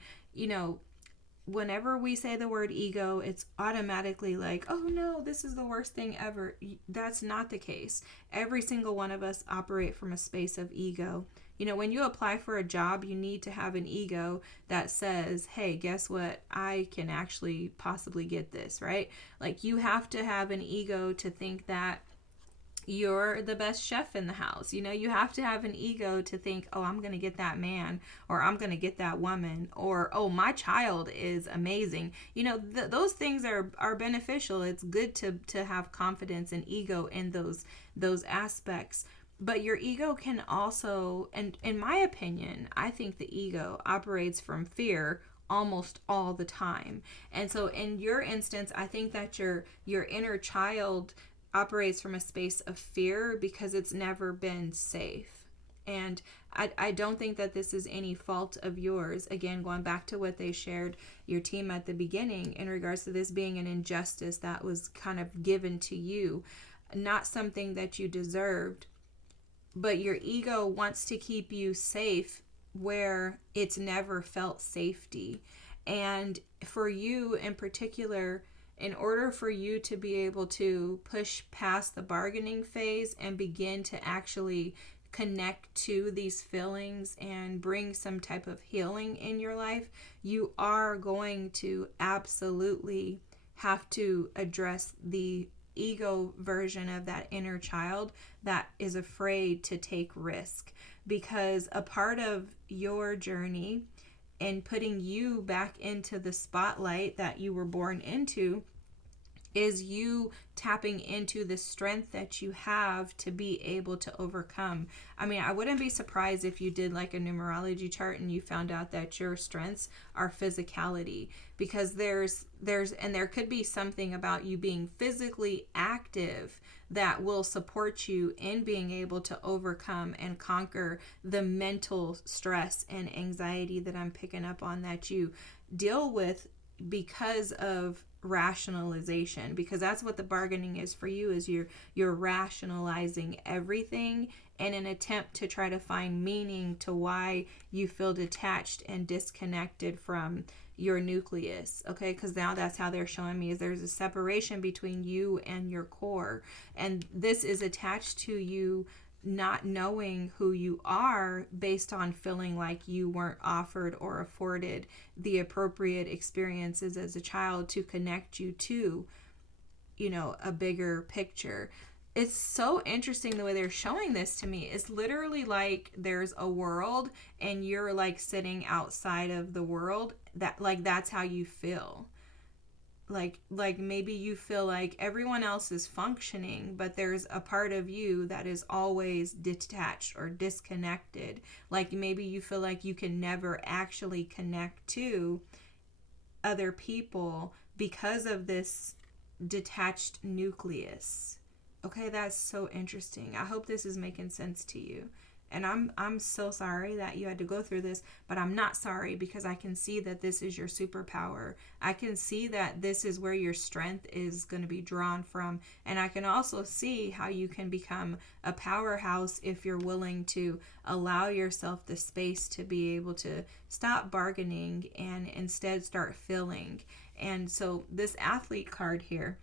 whenever we say the word ego, it's automatically like, oh no, this is the worst thing ever. That's not the case. Every single one of us operate from a space of ego. When you apply for a job, you need to have an ego that says, hey, guess what? I can actually possibly get this, right? Like, you have to have an ego to think that you're the best chef in the house. You have to have an ego to think, oh, I'm going to get that man, or I'm going to get that woman, or, oh, my child is amazing. Those things are beneficial. It's good to have confidence and ego in those aspects. But your ego can also, and in my opinion, I think the ego operates from fear almost all the time. And so in your instance, I think that your inner child operates from a space of fear because it's never been safe. And I don't think that this is any fault of yours. Again, going back to what they shared, your team at the beginning, in regards to this being an injustice that was kind of given to you, not something that you deserved. But your ego wants to keep you safe where it's never felt safety. And for you in particular, in order for you to be able to push past the bargaining phase and begin to actually connect to these feelings and bring some type of healing in your life, you are going to absolutely have to address the ego version of that inner child that is afraid to take risk. Because a part of your journey and putting you back into the spotlight that you were born into is you tapping into the strength that you have to be able to overcome. I mean, I wouldn't be surprised if you did like a numerology chart and you found out that your strengths are physicality, because there's and there could be something about you being physically active that will support you in being able to overcome and conquer the mental stress and anxiety that I'm picking up on that you deal with because of rationalization, because that's what the bargaining is for you, is you're rationalizing everything in an attempt to try to find meaning to why you feel detached and disconnected from your nucleus. Okay, because now that's how they're showing me, is there's a separation between you and your core, and this is attached to you not knowing who you are based on feeling like you weren't offered or afforded the appropriate experiences as a child to connect you to, a bigger picture. It's so interesting the way they're showing this to me. It's literally like there's a world and you're like sitting outside of the world, that like that's how you feel. Like maybe you feel like everyone else is functioning, but there's a part of you that is always detached or disconnected. Like maybe you feel like you can never actually connect to other people because of this detached nucleus. Okay, that's so interesting. I hope this is making sense to you. And I'm so sorry that you had to go through this, but I'm not sorry, because I can see that this is your superpower. I can see that this is where your strength is going to be drawn from. And I can also see how you can become a powerhouse if you're willing to allow yourself the space to be able to stop bargaining and instead start feeling. And so this athlete card here,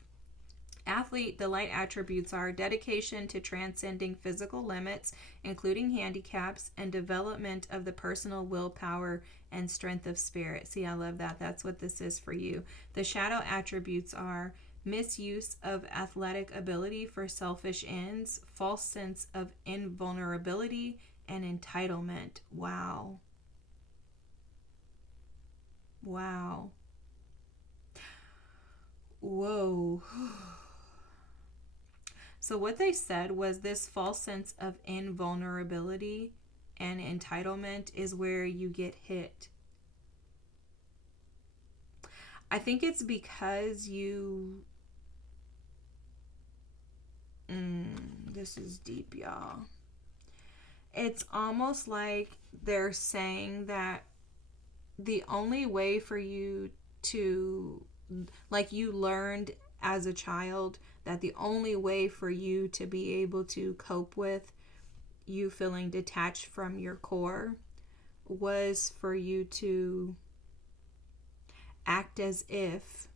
athlete, the light attributes are dedication to transcending physical limits, including handicaps, and development of the personal willpower and strength of spirit. See, I love that. That's what this is for you. The shadow attributes are misuse of athletic ability for selfish ends, false sense of invulnerability, and entitlement. Wow. Wow. Whoa. So what they said was this false sense of invulnerability and entitlement is where you get hit. I think it's because this is deep, y'all. It's almost like they're saying that the only way for you to, like you learned as a child, that the only way for you to be able to cope with you feeling detached from your core was for you to act as if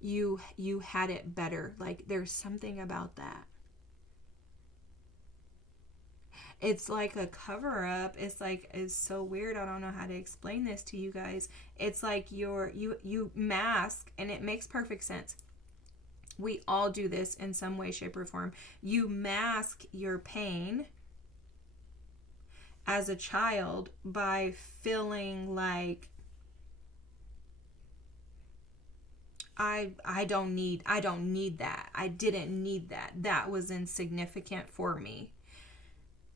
you had it better. Like there's something about that. It's like a cover up. It's so weird. I don't know how to explain this to you guys. It's like you mask, and it makes perfect sense. We all do this in some way, shape, or form. You mask your pain as a child by feeling like I don't need that. I didn't need that. That was insignificant for me.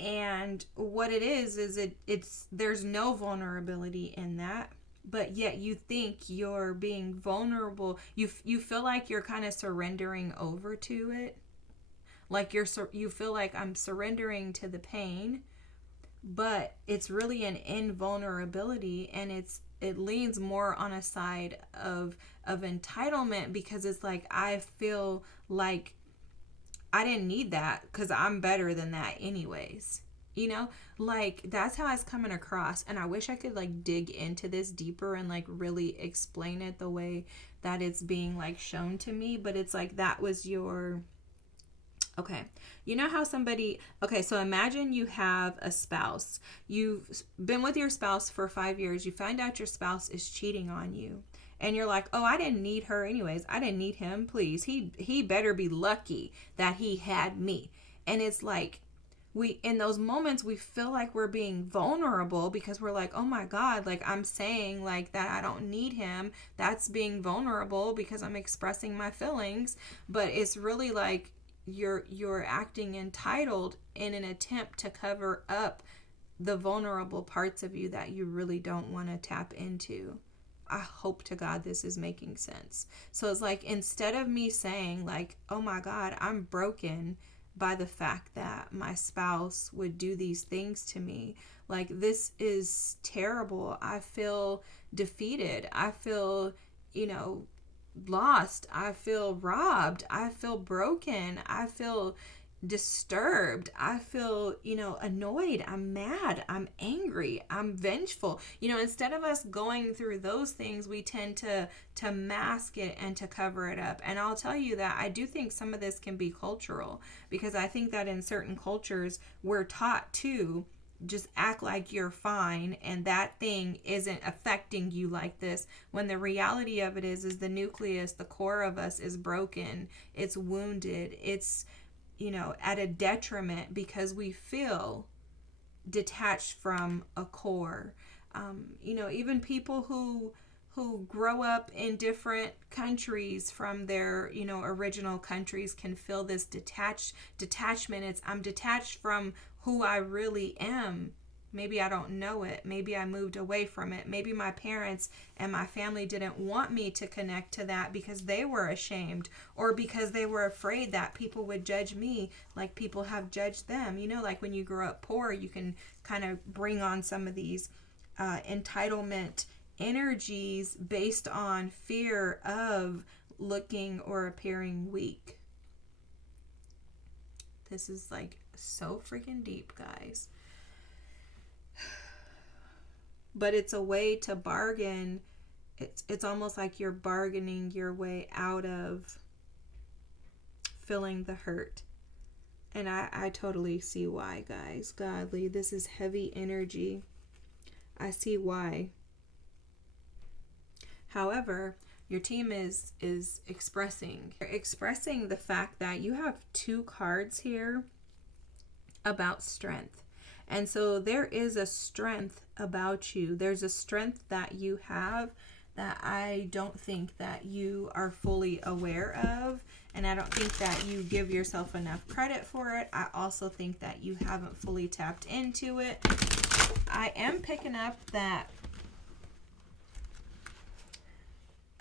And what it is it's there's no vulnerability in that, but yet you think you're being vulnerable. You feel like you're kind of surrendering over to it. Like you feel like I'm surrendering to the pain, but it's really an invulnerability, and it leans more on a side of entitlement, because it's like I feel like I didn't need that because I'm better than that anyways. Like that's how it's coming across. And I wish I could like dig into this deeper and like really explain it the way that it's being like shown to me. But it's like that was your Okay. You know how okay, so imagine you have a spouse. You've been with your spouse for 5 years. You find out your spouse is cheating on you. And you're like, oh, I didn't need her anyways. I didn't need him. Please. He better be lucky that he had me. And it's like, in those moments, we feel like we're being vulnerable because we're like, oh my God, like I'm saying like that I don't need him. That's being vulnerable because I'm expressing my feelings. But it's really like, you're acting entitled in an attempt to cover up the vulnerable parts of you that you really don't want to tap into. I hope to God this is making sense. So it's like, instead of me saying like, oh my God, I'm broken by the fact that my spouse would do these things to me, like this is terrible. I feel defeated. I feel, lost. I feel robbed. I feel broken. I feel disturbed. I feel, annoyed. I'm mad. I'm angry. I'm vengeful. Instead of us going through those things, we tend to mask it and to cover it up. And I'll tell you that I do think some of this can be cultural, because I think that in certain cultures we're taught to just act like you're fine and that thing isn't affecting you like this, when the reality of it is the nucleus, the core of us is broken, it's wounded, it's at a detriment because we feel detached from a core. Even people who grow up in different countries from their original countries can feel this detachment. It's, I'm detached from who I really am. Maybe I don't know it. Maybe I moved away from it. Maybe my parents and my family didn't want me to connect to that because they were ashamed, or because they were afraid that people would judge me like people have judged them. Like when you grow up poor, you can kind of bring on some of these entitlement energies based on fear of looking or appearing weak. This is like so freaking deep, guys. But it's a way to bargain. It's almost like you're bargaining your way out of feeling the hurt. And I totally see why, guys. Godly, this is heavy energy. I see why. However, your team is expressing the fact that you have 2 cards here about strength. And so there is a strength about you. There's a strength that you have that I don't think that you are fully aware of. And I don't think that you give yourself enough credit for it. I also think that you haven't fully tapped into it. I am picking up that...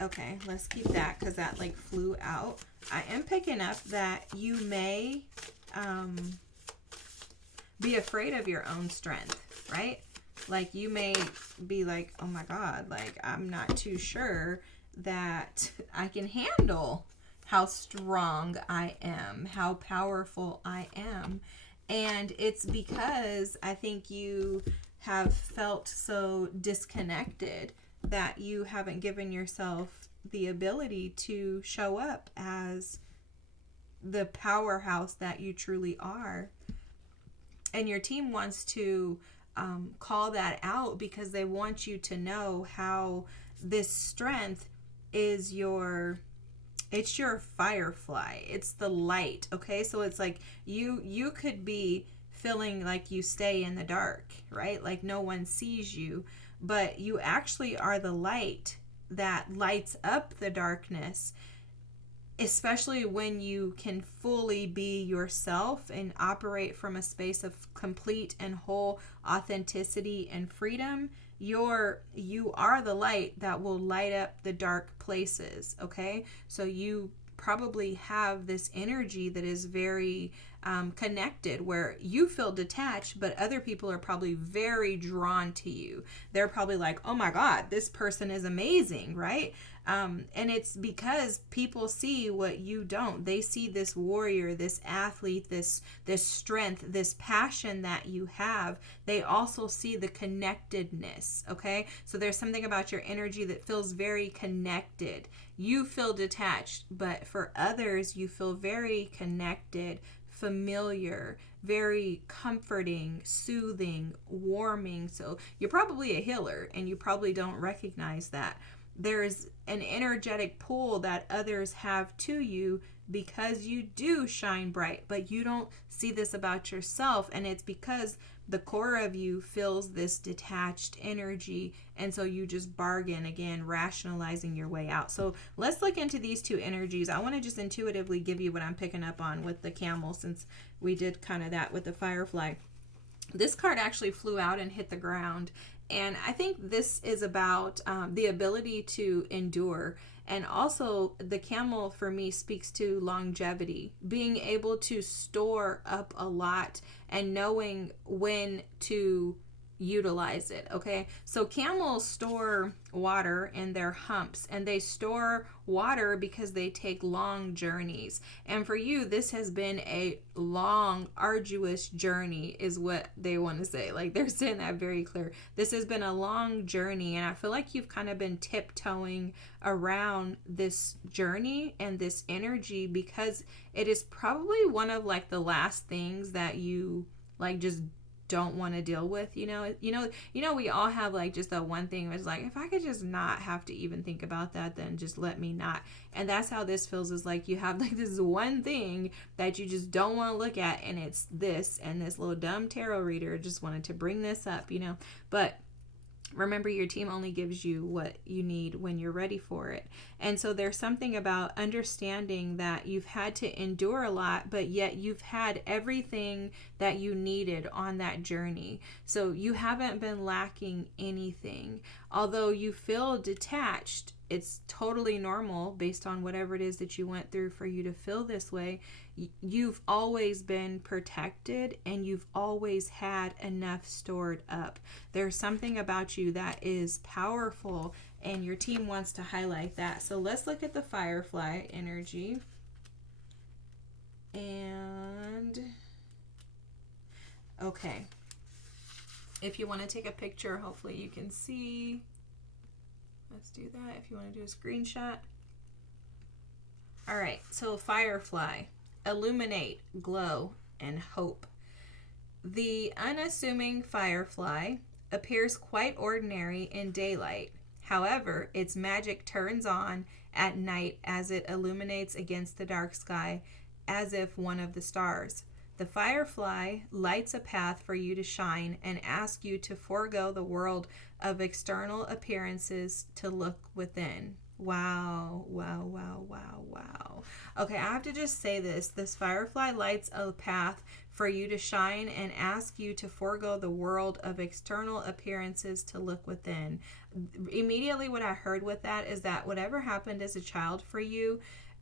Okay, let's keep that because that like flew out. I am picking up that you may... be afraid of your own strength, right? Like you may be like, oh my God, like I'm not too sure that I can handle how strong I am, how powerful I am. And it's because I think you have felt so disconnected that you haven't given yourself the ability to show up as the powerhouse that you truly are. And your team wants to call that out because they want you to know how this strength is it's your firefly. It's the light, okay? So it's like you could be feeling like you stay in the dark, right? Like no one sees you, but you actually are the light that lights up the darkness. Especially when you can fully be yourself and operate from a space of complete and whole authenticity and freedom, you are the light that will light up the dark places, okay? So you probably have this energy that is very connected, where you feel detached, but other people are probably very drawn to you. They're probably like, oh my God, this person is amazing, right? And it's because people see what you don't. They see this warrior, this athlete, this strength, this passion that you have. They also see the connectedness, okay? So there's something about your energy that feels very connected. You feel detached, but for others, you feel very connected, familiar, very comforting, soothing, warming. So you're probably a healer and you probably don't recognize that. There's an energetic pull that others have to you because you do shine bright, but you don't see this about yourself, and it's because the core of you feels this detached energy, and so you just bargain, again, rationalizing your way out. So let's look into these two energies. I want to just intuitively give you what I'm picking up on with the camel, since we did kind of that with the firefly. This card actually flew out and hit the ground, and I think this is about the ability to endure. And also, the camel for me speaks to longevity, being able to store up a lot and knowing when to utilize it. Okay, so camels store water in their humps, and they store water because they take long journeys. And for you, this has been a long, arduous journey, is what they want to say. Like, they're saying that very clear. This has been a long journey, and I feel like you've kind of been tiptoeing around this journey and this energy because it is probably one of like the last things that you like just don't want to deal with. We all have like just that one thing where it's like, if I could just not have to even think about that, then just let me not. And that's how this feels, is like you have like this one thing that you just don't want to look at, and it's this, and this little dumb tarot reader just wanted to bring this up, but remember, your team only gives you what you need when you're ready for it. And so there's something about understanding that you've had to endure a lot, but yet you've had everything that you needed on that journey. So you haven't been lacking anything. Although you feel detached, it's totally normal based on whatever it is that you went through for you to feel this way. You've always been protected, and you've always had enough stored up. There's something about you that is powerful, and your team wants to highlight that. So let's look at the firefly energy. And okay, if you want to take a picture, hopefully you can see. Let's do that if you want to do a screenshot. All right, so firefly, illuminate, glow, and hope. The unassuming firefly appears quite ordinary in daylight. However, its magic turns on at night as it illuminates against the dark sky, as if one of the stars. The firefly lights a path for you to shine and asks you to forego the world of external appearances to look within. Wow, wow, wow, wow, wow. Okay, I have to just say this. This firefly lights a path for you to shine and ask you to forego the world of external appearances to look within. Immediately what I heard with that is that whatever happened as a child for you,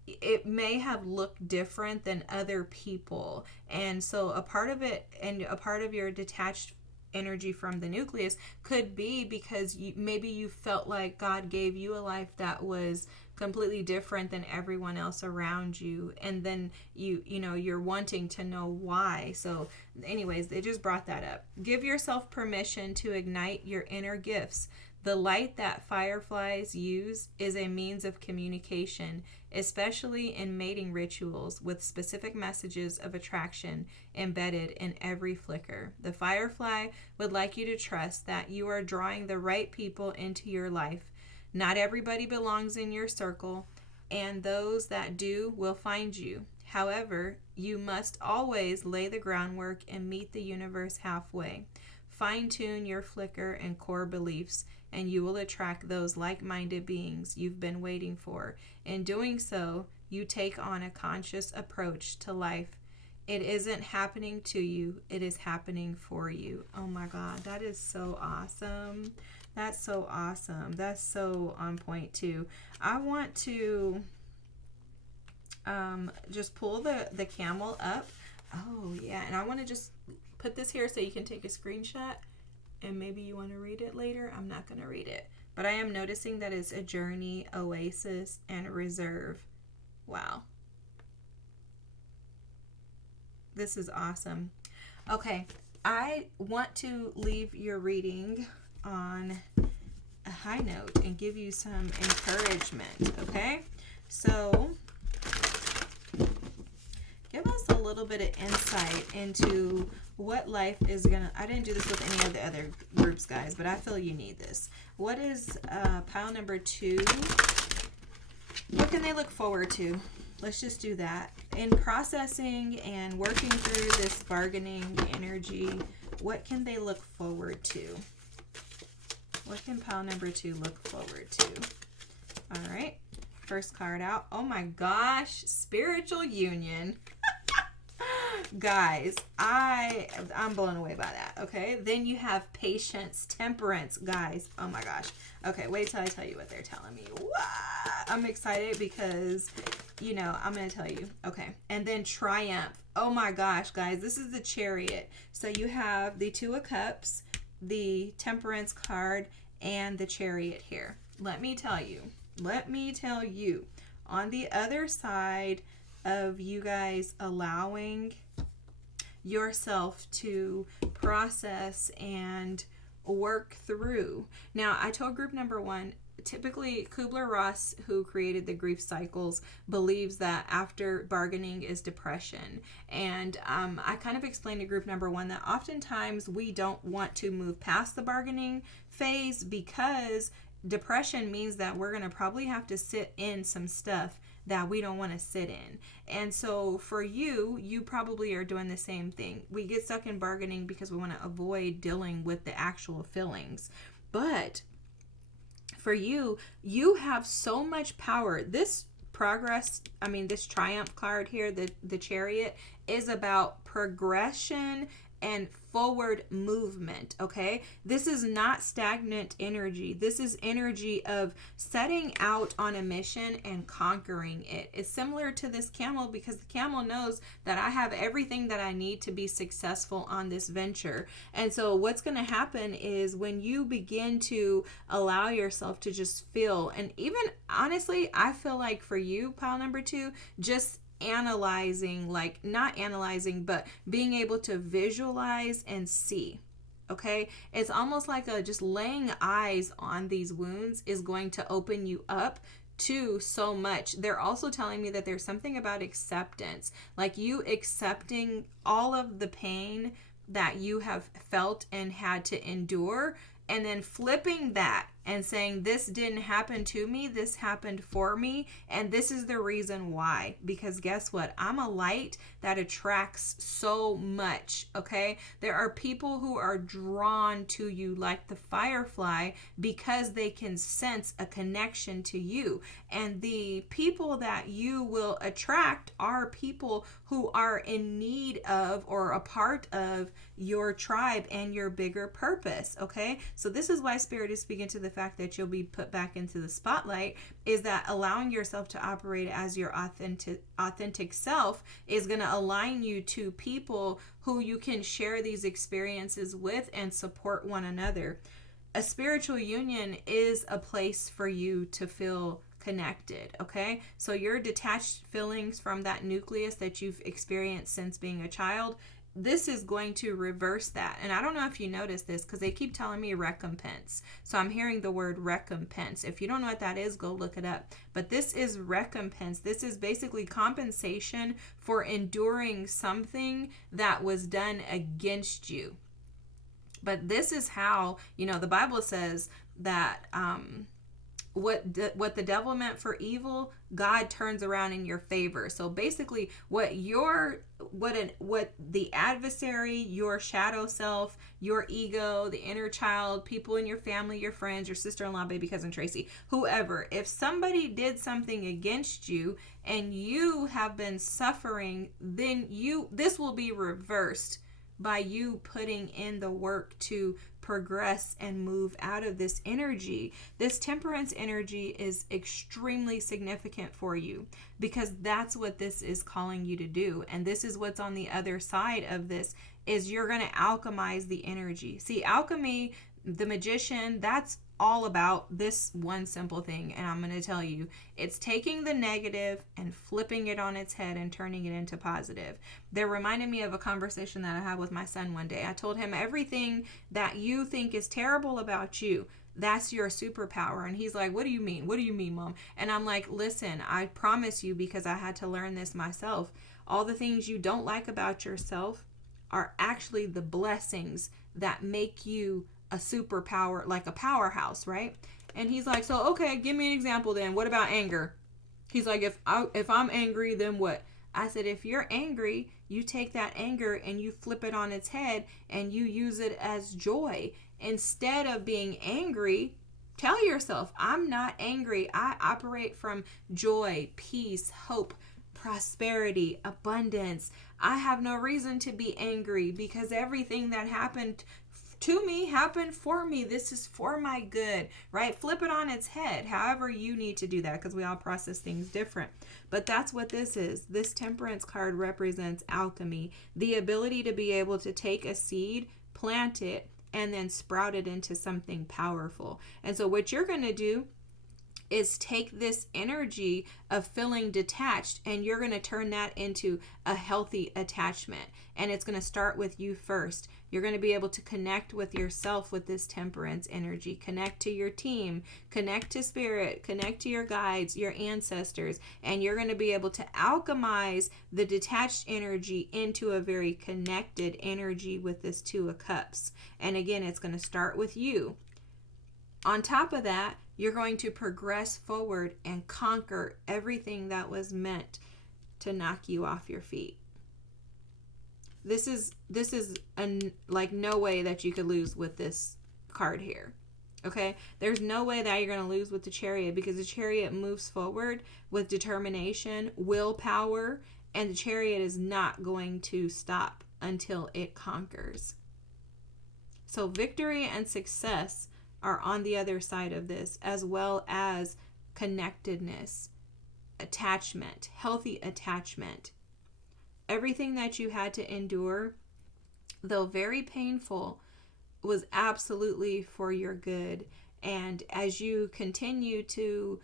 it may have looked different than other people. And so a part of it, and a part of your detached energy from the nucleus, could be because maybe you felt like God gave you a life that was completely different than everyone else around you, and then you're wanting to know why. So anyways, they just brought that up. Give yourself permission to ignite your inner gifts. The light that fireflies use is a means of communication, especially in mating rituals, with specific messages of attraction embedded in every flicker. The firefly would like you to trust that you are drawing the right people into your life. Not everybody belongs in your circle, and those that do will find you. However, you must always lay the groundwork and meet the universe halfway. Fine-tune your flicker and core beliefs, and you will attract those like-minded beings you've been waiting for. In doing so, you take on a conscious approach to life. It isn't happening to you, it is happening for you. Oh my God, that is so awesome. That's so awesome. That's so on point too. I want to just pull the camel up. Oh yeah, and I want to just put this here so you can take a screenshot, and maybe you want to read it later. I'm not going to read it, but I am noticing that it's a journey, oasis, and a reserve. Wow. This is awesome. Okay, I want to leave your reading on a high note and give you some encouragement, okay? So give us a little bit of insight into what life is gonna. I didn't do this with any of the other groups, guys, but I feel you need this. What is pile number 2? What can they look forward to? Let's just do that. In processing and working through this bargaining energy, what can they look forward to? What can pile number 2 look forward to? All right. First card out. Oh my gosh. Spiritual union. Guys, I'm blown away by that. Okay. Then you have patience, temperance. Guys, oh my gosh. Okay. Wait till I tell you what they're telling me. What? I'm excited because, you know, I'm going to tell you. Okay. And then triumph. Oh my gosh, guys. This is the Chariot. So you have the 2 of Cups, the Temperance card, and the Chariot here. Let me tell you, on the other side of you guys allowing yourself to process and work through. Now, I told group number 1, typically Kubler-Ross, who created the grief cycles, believes that after bargaining is depression. And I kind of explained to group number 1 that oftentimes we don't want to move past the bargaining phase because depression means that we're going to probably have to sit in some stuff that we don't want to sit in. And so for you probably are doing the same thing. We get stuck in bargaining because we want to avoid dealing with the actual feelings. But for you have so much power. This triumph card here, the Chariot, is about progression and forward movement, okay? This is not stagnant energy. This is energy of setting out on a mission and conquering it. It's similar to this camel because the camel knows that I have everything that I need to be successful on this venture. And so what's going to happen is when you begin to allow yourself to just feel, and even honestly, I feel like for you, pile number 2, just analyzing, like not analyzing, but being able to visualize and see. Okay, it's almost like just laying eyes on these wounds is going to open you up to so much. They're also telling me that there's something about acceptance, like you accepting all of the pain that you have felt and had to endure, and then flipping that and saying, this didn't happen to me, this happened for me, and this is the reason why. Because guess what? I'm a light that attracts so much, okay? There are people who are drawn to you like the firefly because they can sense a connection to you. And the people that you will attract are people who are in need of or a part of your tribe and your bigger purpose, okay? So this is why Spirit is speaking to the fact that you'll be put back into the spotlight, is that allowing yourself to operate as your authentic self is going to align you to people who you can share these experiences with and support one another. A spiritual union is a place for you to feel connected, okay? So your detached feelings from that nucleus that you've experienced since being a child, this is going to reverse that. And I don't know if you noticed this because they keep telling me recompense. So I'm hearing the word recompense. If you don't know what that is, go look it up. But this is recompense. This is basically compensation for enduring something that was done against you. But this is how, the Bible says that what the devil meant for evil, God turns around in your favor. So basically what the adversary, your shadow self, your ego, the inner child, people in your family, your friends, your sister-in-law, baby cousin Tracy, whoever, if somebody did something against you and you have been suffering, then this will be reversed by you putting in the work to progress and move out of this energy. This temperance energy is extremely significant for you because that's what this is calling you to do. And this is what's on the other side of this, is you're going to alchemize the energy. See, alchemy, the magician, that's all about this one simple thing. And I'm going to tell you, it's taking the negative and flipping it on its head and turning it into positive. That reminded me of a conversation that I had with my son one day. I told him, everything that you think is terrible about you, that's your superpower. And he's like, what do you mean? What do you mean, Mom? And I'm like, listen, I promise you, because I had to learn this myself. all the things you don't like about yourself are actually the blessings that make you a superpower, like a powerhouse, right? And he's like, so okay, give me an example then. What about anger? He's like, if I'm angry, then what? I said, if you're angry, you take that anger and you flip it on its head and you use it as joy. Instead of being angry, tell yourself, I'm not angry. I operate from joy, peace, hope, prosperity, abundance. I have no reason to be angry because everything that happened to me happened for me. This is for my good, right? Flip it on its head, however you need to do that, because we all process things different. But that's what this is. This temperance card represents alchemy, the ability to be able to take a seed, plant it, and then sprout it into something powerful. And so what you're going to do is take this energy of feeling detached and you're going to turn that into a healthy attachment. And it's going to start with you first. You're going to be able to connect with yourself with this temperance energy, connect to your team, connect to spirit, connect to your guides, your ancestors, and you're going to be able to alchemize the detached energy into a very connected energy with this Two of Cups. And again, it's going to start with you. On top of that, you're going to progress forward and conquer everything that was meant to knock you off your feet. This is like no way that you could lose with this card here. Okay? There's no way that you're going to lose with the Chariot, because the Chariot moves forward with determination, willpower, and the Chariot is not going to stop until it conquers. So victory and success are on the other side of this, as well as connectedness, attachment, healthy attachment. Everything that you had to endure, though very painful, was absolutely for your good. And as you continue to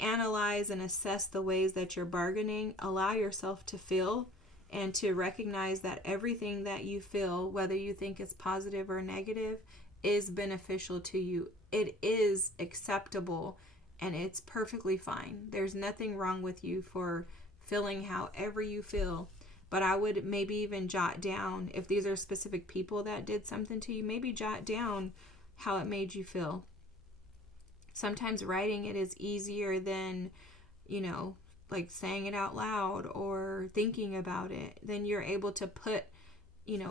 analyze and assess the ways that you're bargaining, allow yourself to feel and to recognize that everything that you feel, whether you think it's positive or negative, is beneficial to you. It is acceptable and it's perfectly fine. There's nothing wrong with you for feeling however you feel. But I would maybe even jot down, if these are specific people that did something to you, maybe jot down how it made you feel. Sometimes writing it is easier than, like saying it out loud or thinking about it. Then you're able to put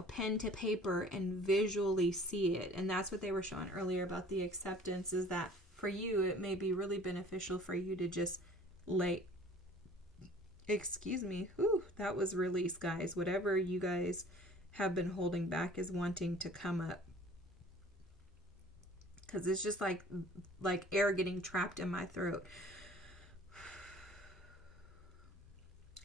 pen to paper and visually see it. And that's what they were showing earlier about the acceptance, is that for you, it may be really beneficial for you to just that was release, guys. Whatever you guys have been holding back is wanting to come up. Because it's just like air getting trapped in my throat.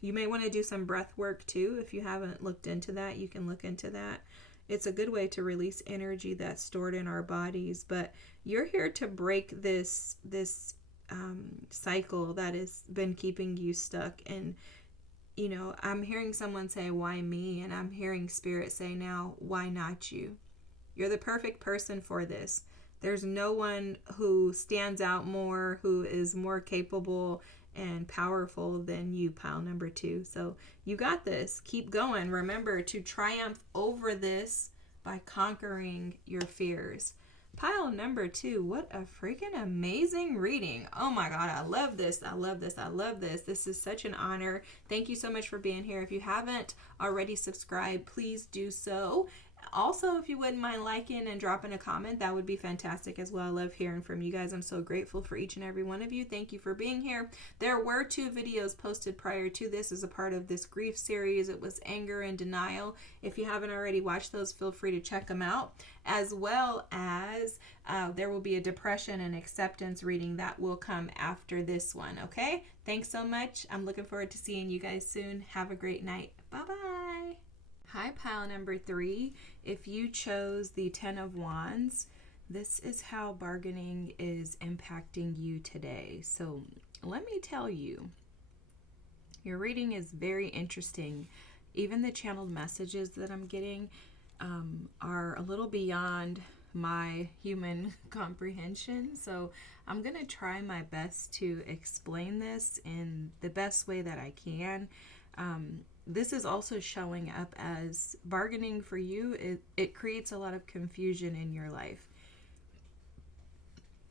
You may want to do some breath work too. If you haven't looked into that, you can look into that. It's a good way to release energy that's stored in our bodies. But you're here to break this cycle that has been keeping you stuck. And, I'm hearing someone say, why me? And I'm hearing Spirit say now, why not you? You're the perfect person for this. There's no one who stands out more, who is more capable and powerful than you, pile number 2. So you got this. Keep going. Remember to triumph over this by conquering your fears. Pile number 2, what a freaking amazing reading. Oh my God, I love this. I love this. I love this. This is such an honor. Thank you so much for being here. If you haven't already subscribed, please do so. Also, if you wouldn't mind liking and dropping a comment, that would be fantastic as well. I love hearing from you guys. I'm so grateful for each and every one of you. Thank you for being here. There were 2 videos posted prior to this as a part of this grief series. It was anger and denial. If you haven't already watched those, feel free to check them out. As well as there will be a depression and acceptance reading that will come after this one. Okay? Thanks so much. I'm looking forward to seeing you guys soon. Have a great night. Bye-bye. Hi, pile number 3. If you chose the 10 of Wands, this is how bargaining is impacting you today. So let me tell you, your reading is very interesting. Even the channeled messages that I'm getting are a little beyond my human comprehension. So I'm going to try my best to explain this in the best way that I can. this is also showing up as bargaining for you. It creates a lot of confusion in your life.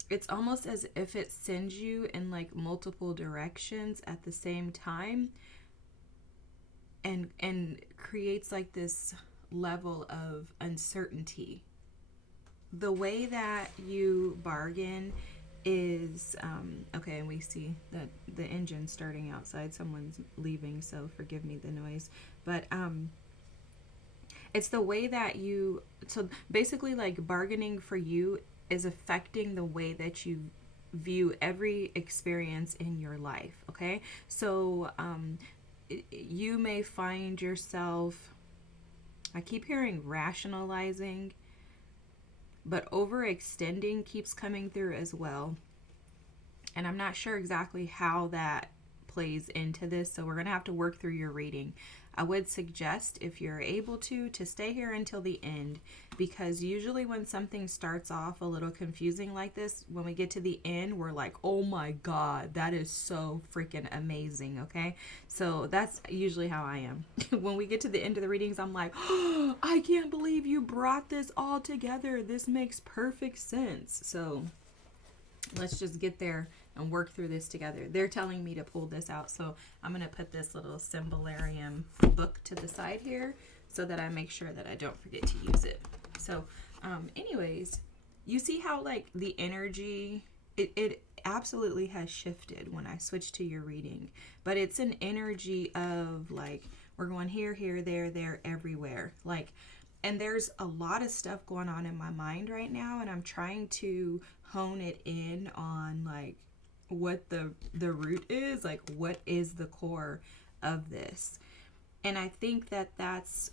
It's almost as if it sends you in like multiple directions at the same time, and creates like this level of uncertainty. The way that you bargain is okay, and we see that the engine starting outside. Someone's leaving, so forgive me the noise. But it's the way that you, so basically like bargaining for you is affecting the way that you view every experience in your life. Okay, so you may find yourself, I keep hearing rationalizing, but overextending keeps coming through as well. And I'm not sure exactly how that plays into this, so we're going to have to work through your reading. I would suggest, if you're able to stay here until the end, because usually when something starts off a little confusing like this, when we get to the end, we're like, oh my God, that is so freaking amazing, okay? So that's usually how I am. When we get to the end of the readings, I'm like, oh, I can't believe you brought this all together. This makes perfect sense. So let's just get there and work through this together. They're telling me to pull this out, so I'm going to put this little Symbolarium book to the side here so that I make sure that I don't forget to use it. So anyways, you see how like the energy, it absolutely has shifted when I switched to your reading, but it's an energy of like, we're going here, here, there, everywhere. Like, and there's a lot of stuff going on in my mind right now, and I'm trying to hone it in on like what the root is, like what is the core of this. And I think that that's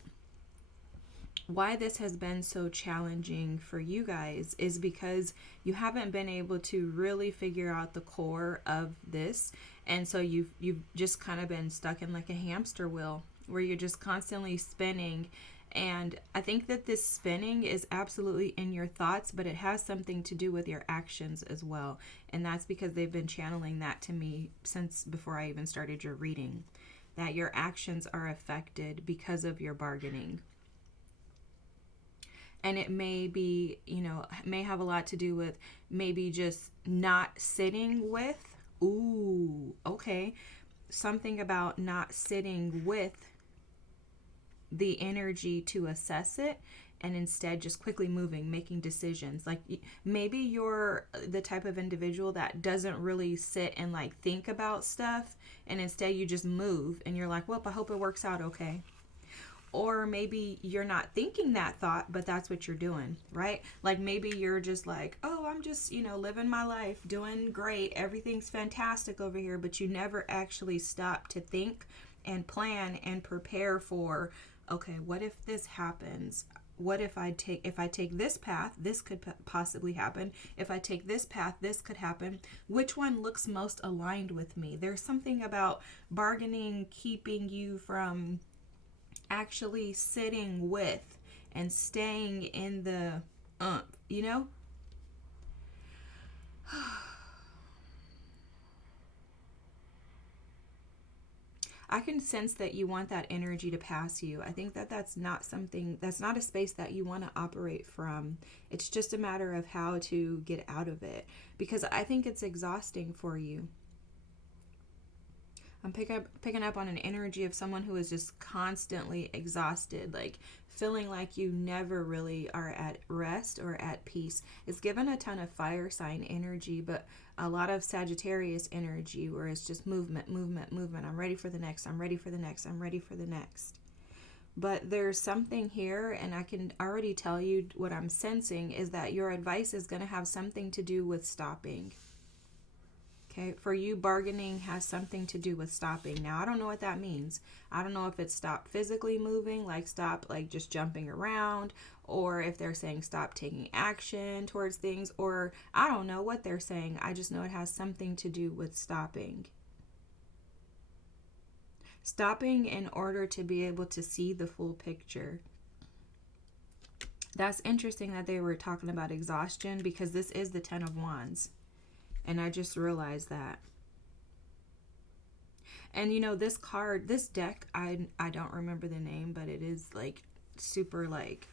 why this has been so challenging for you guys, is because you haven't been able to really figure out the core of this. And so you've just kind of been stuck in like a hamster wheel where you're just constantly spinning. And I think that this spinning is absolutely in your thoughts, but it has something to do with your actions as well. And that's because they've been channeling that to me since before I even started your reading, that your actions are affected because of your bargaining. And it may be, may have a lot to do with maybe just not sitting with, something about not sitting with the energy to assess it, and instead just quickly moving, making decisions. Like maybe you're the type of individual that doesn't really sit and like think about stuff, and instead you just move and you're like, well, I hope it works out okay. Or maybe you're not thinking that thought, but that's what you're doing, right? Like maybe you're just like, oh, I'm just, living my life, doing great, everything's fantastic over here, but you never actually stop to think and plan and prepare for, okay, what if this happens? What if I take this path, this could possibly happen. If I take this path, this could happen. Which one looks most aligned with me? There's something about bargaining keeping you from actually sitting with and staying in the I can sense that you want that energy to pass you. I think that that's not a space that you want to operate from. It's just a matter of how to get out of it, because I think it's exhausting for you. I'm picking up on an energy of someone who is just constantly exhausted, like feeling like you never really are at rest or at peace. It's given a ton of fire sign energy, but a lot of Sagittarius energy where it's just movement. I'm ready for the next. I'm ready for the next. I'm ready for the next. But there's something here, and I can already tell you what I'm sensing is that your advice is going to have something to do with stopping. Okay, for you, bargaining has something to do with stopping. Now, I don't know what that means. I don't know if it's stop physically moving, like stop like just jumping around, or if they're saying stop taking action towards things, or I don't know what they're saying. I just know it has something to do with stopping. Stopping in order to be able to see the full picture. That's interesting that they were talking about exhaustion, because this is the Ten of Wands. And I just realized that. And you know, this card, this deck, I don't remember the name, but it is like super like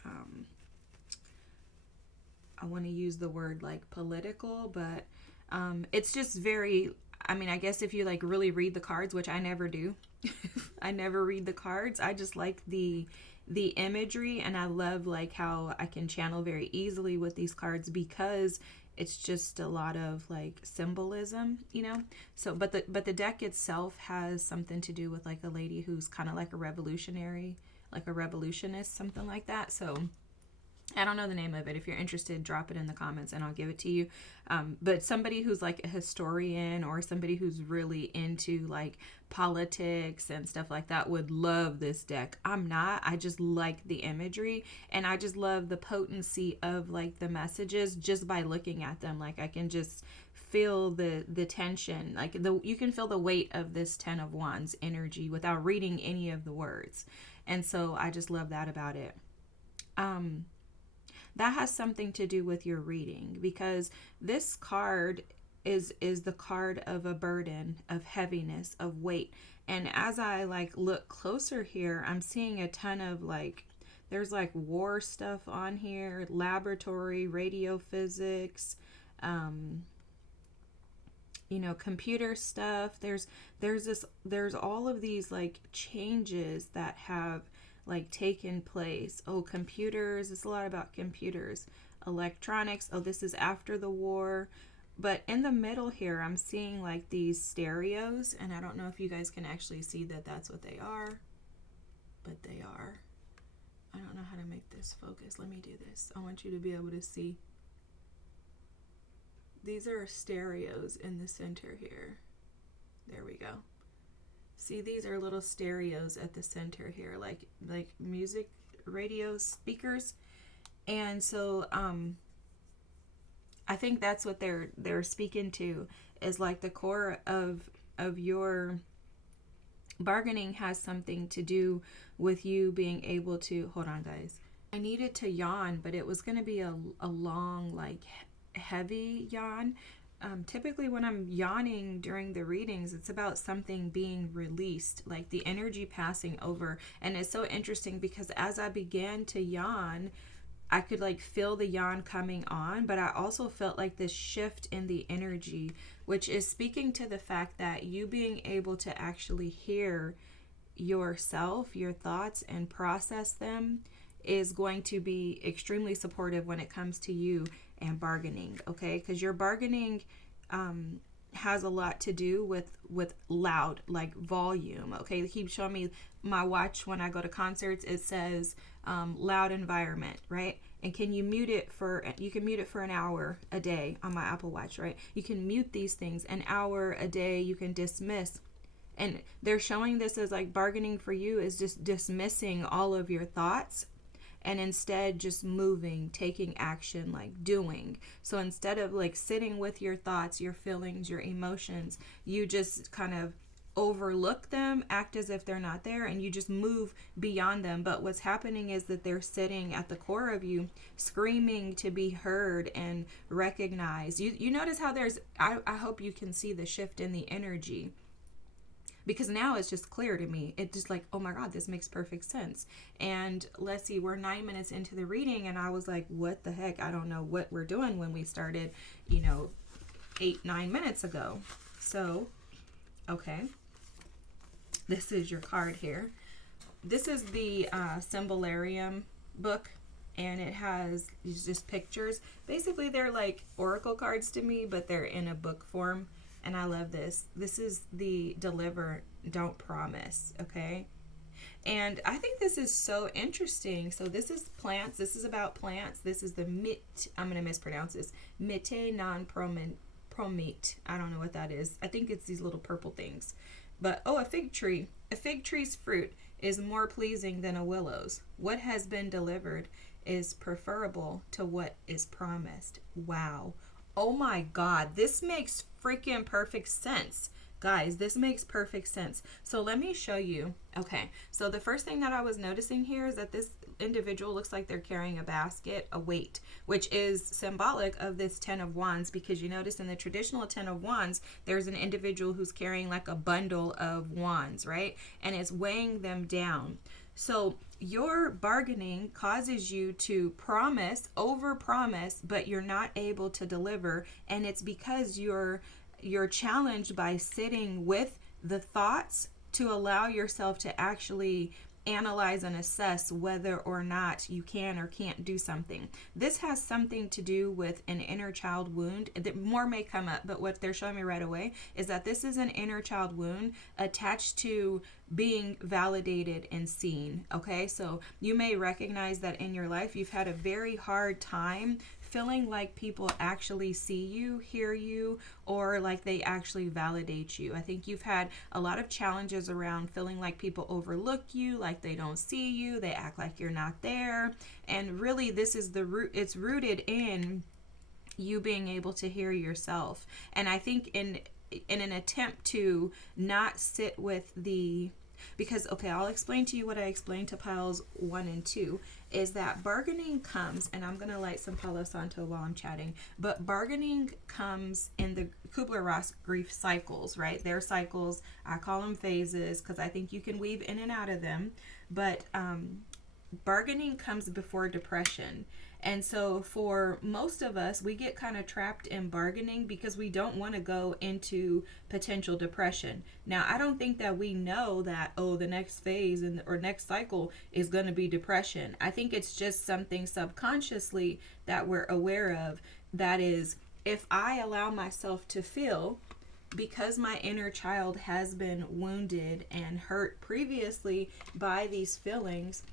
I want to use the word like political, but it's just very, I mean, I guess if you like really read the cards, which I never do. I never read the cards. I just like the imagery, and I love like how I can channel very easily with these cards because it's just a lot of like symbolism, you know. So but the deck itself has something to do with like a lady who's kind of like a revolutionary, like a revolutionist, something like that. So I don't know the name of it. If you're interested, drop it in the comments and I'll give it to you. But somebody who's like a historian or somebody who's really into like politics and stuff like that would love this deck. I'm not. I just like the imagery, and I just love the potency of like the messages just by looking at them. Like I can just feel the tension. Like you can feel the weight of this 10 of Wands energy without reading any of the words. And so I just love that about it. That has something to do with your reading, because this card is the card of a burden, of heaviness, of weight. And as I like look closer here, I'm seeing a ton of like, there's like war stuff on here, laboratory, radio physics, you know, computer stuff. There's all of these like changes that have like taken place. Oh, computers, it's a lot about computers, electronics. Oh, this is after the war. But in the middle here, I'm seeing like these stereos, and I don't know if you guys can actually see that that's what they are, but they are. I don't know how to make this focus. Let me do this. I want you to be able to see. These are stereos in the center here. There we go. See, these are little stereos at the center here, like music radio speakers. And so I think that's what they're speaking to, is like the core of your bargaining has something to do with you being able to, hold on guys. I needed to yawn, but it was going to be a long, like heavy yawn. Typically when I'm yawning during the readings, it's about something being released, like the energy passing over. And it's so interesting because as I began to yawn, I could like feel the yawn coming on, but I also felt like this shift in the energy, which is speaking to the fact that you being able to actually hear yourself, your thoughts, and process them is going to be extremely supportive when it comes to you and bargaining, okay? Because your bargaining has a lot to do with loud, like volume, okay? They keep showing me my watch when I go to concerts. It says loud environment, right? And can you mute it you can mute it for an hour a day on my Apple Watch, right? You can mute these things an hour a day. You can dismiss. And they're showing this as like bargaining for you is just dismissing all of your thoughts, and instead just moving, taking action, like doing. So instead of like sitting with your thoughts, your feelings, your emotions, you just kind of overlook them, act as if they're not there, and you just move beyond them. But what's happening is that they're sitting at the core of you, screaming to be heard and recognized. You notice how I hope you can see the shift in the energy. Because now it's just clear to me. It's just like, oh my God, this makes perfect sense. And let's see, we're 9 minutes into the reading, and I was like, what the heck? I don't know what we're doing when we started, 8-9 minutes ago. So, okay. This is your card here. This is the Symbolarium book, and it has just pictures. Basically, they're like oracle cards to me, but they're in a book form. And I love this. This is the deliver, don't promise, okay? And I think this is so interesting. So this is plants. This is about plants. This is the I'm going to mispronounce this. Mite non promete. I don't know what that is. I think it's these little purple things. But, a fig tree. A fig tree's fruit is more pleasing than a willow's. What has been delivered is preferable to what is promised. Wow. Oh my God, this makes freaking perfect sense. Guys, this makes perfect sense. So let me show you. Okay, so the first thing that I was noticing here is that this individual looks like they're carrying a basket, a weight, which is symbolic of this 10 of Wands, because you notice in the traditional 10 of Wands, there's an individual who's carrying like a bundle of wands, right? And it's weighing them down. So your bargaining causes you to promise, over promise, but you're not able to deliver. And it's because you're challenged by sitting with the thoughts to allow yourself to actually analyze and assess whether or not you can or can't do something. This has something to do with an inner child wound. More may come up, but what they're showing me right away is that this is an inner child wound attached to being validated and seen. Okay, so you may recognize that in your life you've had a very hard time feeling like people actually see you, hear you, or like they actually validate you. I think you've had a lot of challenges around feeling like people overlook you, like they don't see you, they act like you're not there. And really this is the root, it's rooted in you being able to hear yourself. And I think in an attempt to not sit with the, because, okay, I'll explain to you what I explained to piles 1 and 2, is that bargaining comes, and I'm going to light some Palo Santo while I'm chatting, but bargaining comes in the Kubler-Ross grief cycles, right? Their cycles, I call them phases, because I think you can weave in and out of them, but bargaining comes before depression. And so for most of us, we get kind of trapped in bargaining because we don't want to go into potential depression. Now, I don't think that we know that, oh, the next phase or next cycle is going to be depression. I think it's just something subconsciously that we're aware of. That is, if I allow myself to feel, because my inner child has been wounded and hurt previously by these feelings,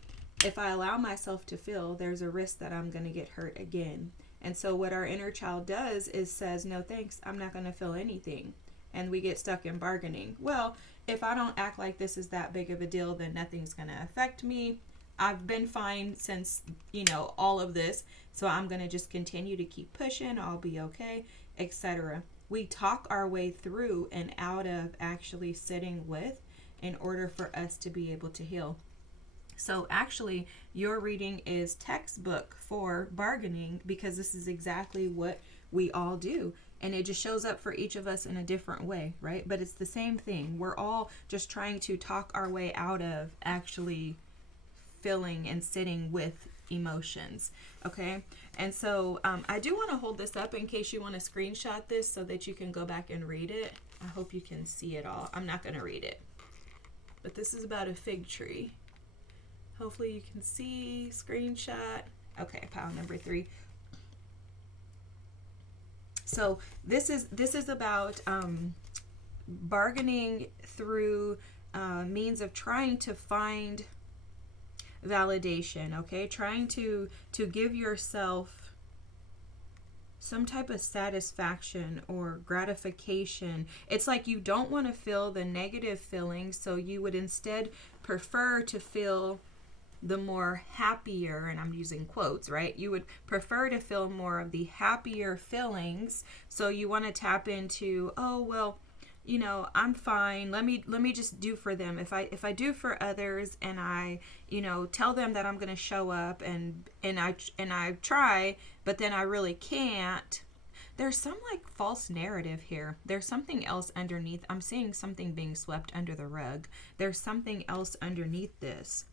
if I allow myself to feel, there's a risk that I'm going to get hurt again. And so what our inner child does is says, no thanks, I'm not going to feel anything. And we get stuck in bargaining. Well, if I don't act like this is that big of a deal, then nothing's going to affect me. I've been fine since, all of this. So I'm going to just continue to keep pushing. I'll be okay, etc. We talk our way through and out of actually sitting with in order for us to be able to heal. So actually, your reading is textbook for bargaining, because this is exactly what we all do. And it just shows up for each of us in a different way, right? But it's the same thing. We're all just trying to talk our way out of actually feeling and sitting with emotions, okay? And so I do want to hold this up in case you want to screenshot this so that you can go back and read it. I hope you can see it all. I'm not going to read it. But this is about a fig tree. Hopefully you can see, screenshot. Okay, pile number 3. So this is about bargaining through means of trying to find validation, okay? Trying to give yourself some type of satisfaction or gratification. It's like you don't want to feel the negative feelings, so you would instead prefer to feel the more happier, and I'm using quotes, right? You would prefer to feel more of the happier feelings. So you want to tap into, oh, well, I'm fine. Let me just do for them. If I do for others and I, tell them that I'm going to show up and I try, but then I really can't. There's some like false narrative here. There's something else underneath. I'm seeing something being swept under the rug. There's something else underneath this.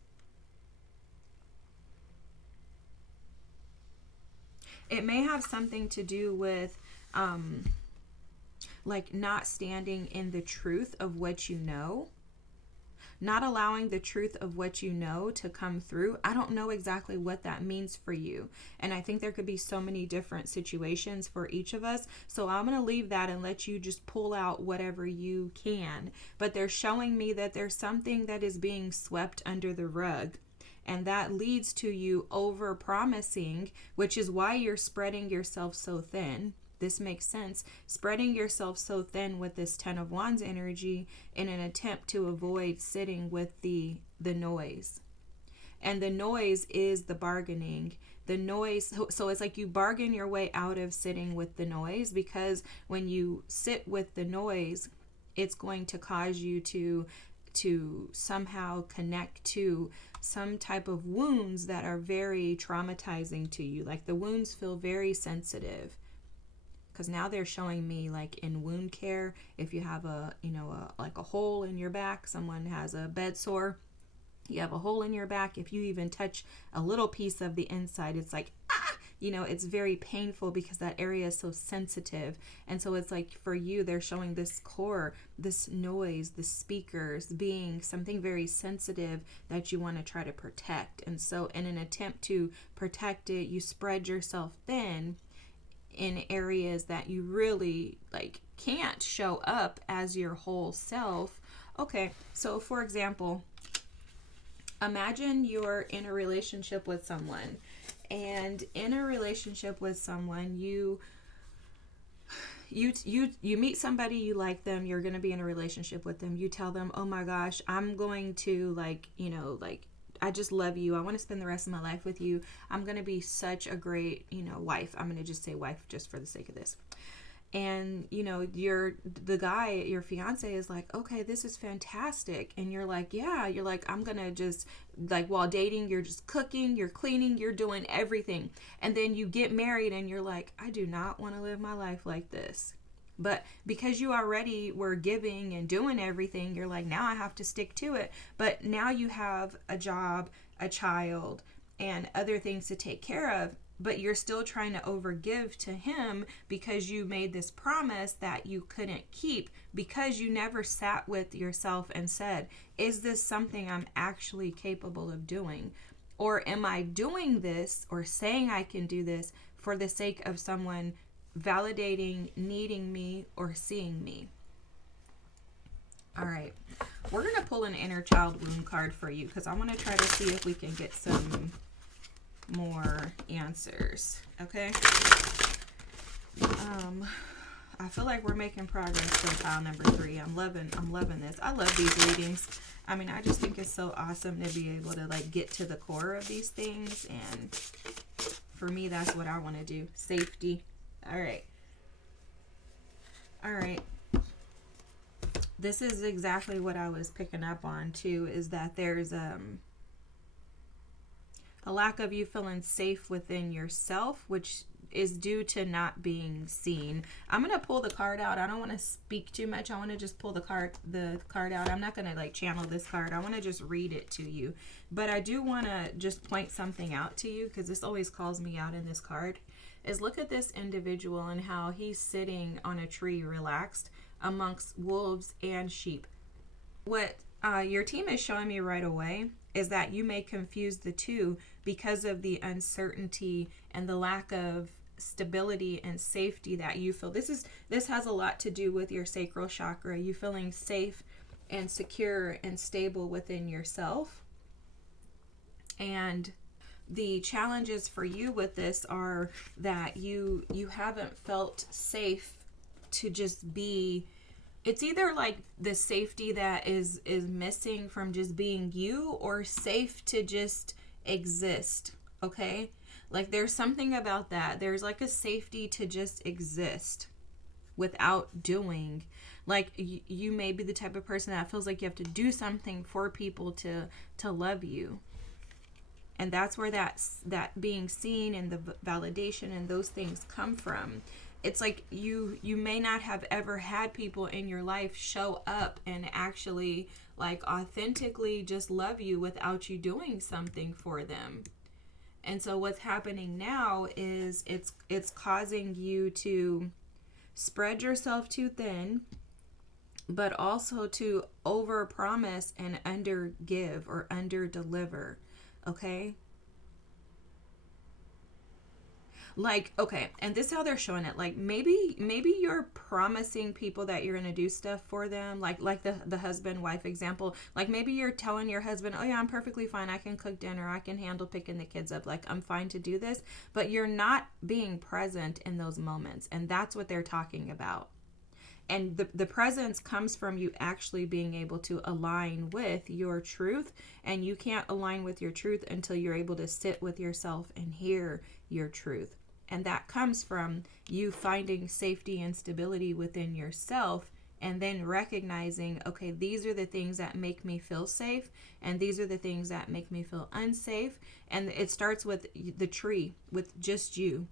It may have something to do with like not standing in the truth of what you know, not allowing the truth of what you know to come through. I don't know exactly what that means for you. And I think there could be so many different situations for each of us. So I'm going to leave that and let you just pull out whatever you can. But they're showing me that there's something that is being swept under the rug. And that leads to you over promising, which is why you're spreading yourself so thin. This makes sense. Spreading yourself so thin with this 10 of Wands energy in an attempt to avoid sitting with the noise. And the noise is the bargaining. The noise, so it's like you bargain your way out of sitting with the noise, because when you sit with the noise, it's going to cause you to to somehow connect to some type of wounds that are very traumatizing to you. Like the wounds feel very sensitive. Because now they're showing me, like in wound care, if you have like a hole in your back, someone has a bed sore, you have a hole in your back, if you even touch a little piece of the inside, it's like, it's very painful because that area is so sensitive. And so it's like for you, they're showing this core, this noise, the speakers being something very sensitive that you want to try to protect. And so in an attempt to protect it, you spread yourself thin in areas that you really like can't show up as your whole self. Okay, so for example, imagine you're in a relationship with someone, and in a relationship with someone, you meet somebody, you like them, you're going to be in a relationship with them. You tell them, oh my gosh, I'm going to I just love you. I want to spend the rest of my life with you. I'm going to be such a great, wife. I'm going to just say wife just for the sake of this. And, the guy, your fiance is like, okay, this is fantastic. And you're like, yeah, you're like, I'm going to just, like, while dating, you're just cooking, you're cleaning, you're doing everything. And then you get married and you're like, I do not want to live my life like this. But because you already were giving and doing everything, you're like, now I have to stick to it. But now you have a job, a child, and other things to take care of. But you're still trying to overgive to him because you made this promise that you couldn't keep, because you never sat with yourself and said, is this something I'm actually capable of doing? Or am I doing this or saying I can do this for the sake of someone validating, needing me, or seeing me? All right, we're going to pull an inner child wound card for you because I want to try to see if we can get some more answers. Okay. I feel like we're making progress for pile number 3. I'm loving this. I love these readings. I mean, I just think it's so awesome to be able to like get to the core of these things, and for me, that's what I want to do. Safety. All right. This is exactly what I was picking up on too, is that there's a lack of you feeling safe within yourself, which is due to not being seen. I'm going to pull the card out. I don't want to speak too much. I want to just pull the card out. I'm not going to like channel this card. I want to just read it to you. But I do want to just point something out to you, because this always calls me out in this card, is look at this individual and how he's sitting on a tree relaxed amongst wolves and sheep. What your team is showing me right away is that you may confuse the two because of the uncertainty and the lack of stability and safety that you feel. This has a lot to do with your sacral chakra, you feeling safe and secure and stable within yourself. And the challenges for you with this are that you haven't felt safe to just be. It's either like the safety that is missing from just being you, or safe to just exist, okay? Like there's something about that. There's like a safety to just exist without doing. Like you may be the type of person that feels like you have to do something for people to love you. And that's where that being seen and the validation and those things come from. It's like you may not have ever had people in your life show up and actually like authentically just love you without you doing something for them. And so what's happening now is it's causing you to spread yourself too thin, but also to overpromise and undergive or underdeliver. Okay? Like, okay, and this is how they're showing it. Like maybe you're promising people that you're going to do stuff for them. Like the husband wife example. Like maybe you're telling your husband, oh yeah, I'm perfectly fine. I can cook dinner. I can handle picking the kids up. Like I'm fine to do this. But you're not being present in those moments. And that's what they're talking about. And the presence comes from you actually being able to align with your truth. And you can't align with your truth until you're able to sit with yourself and hear your truth. And that comes from you finding safety and stability within yourself and then recognizing, okay, these are the things that make me feel safe, and these are the things that make me feel unsafe. And it starts with the tree, with just you,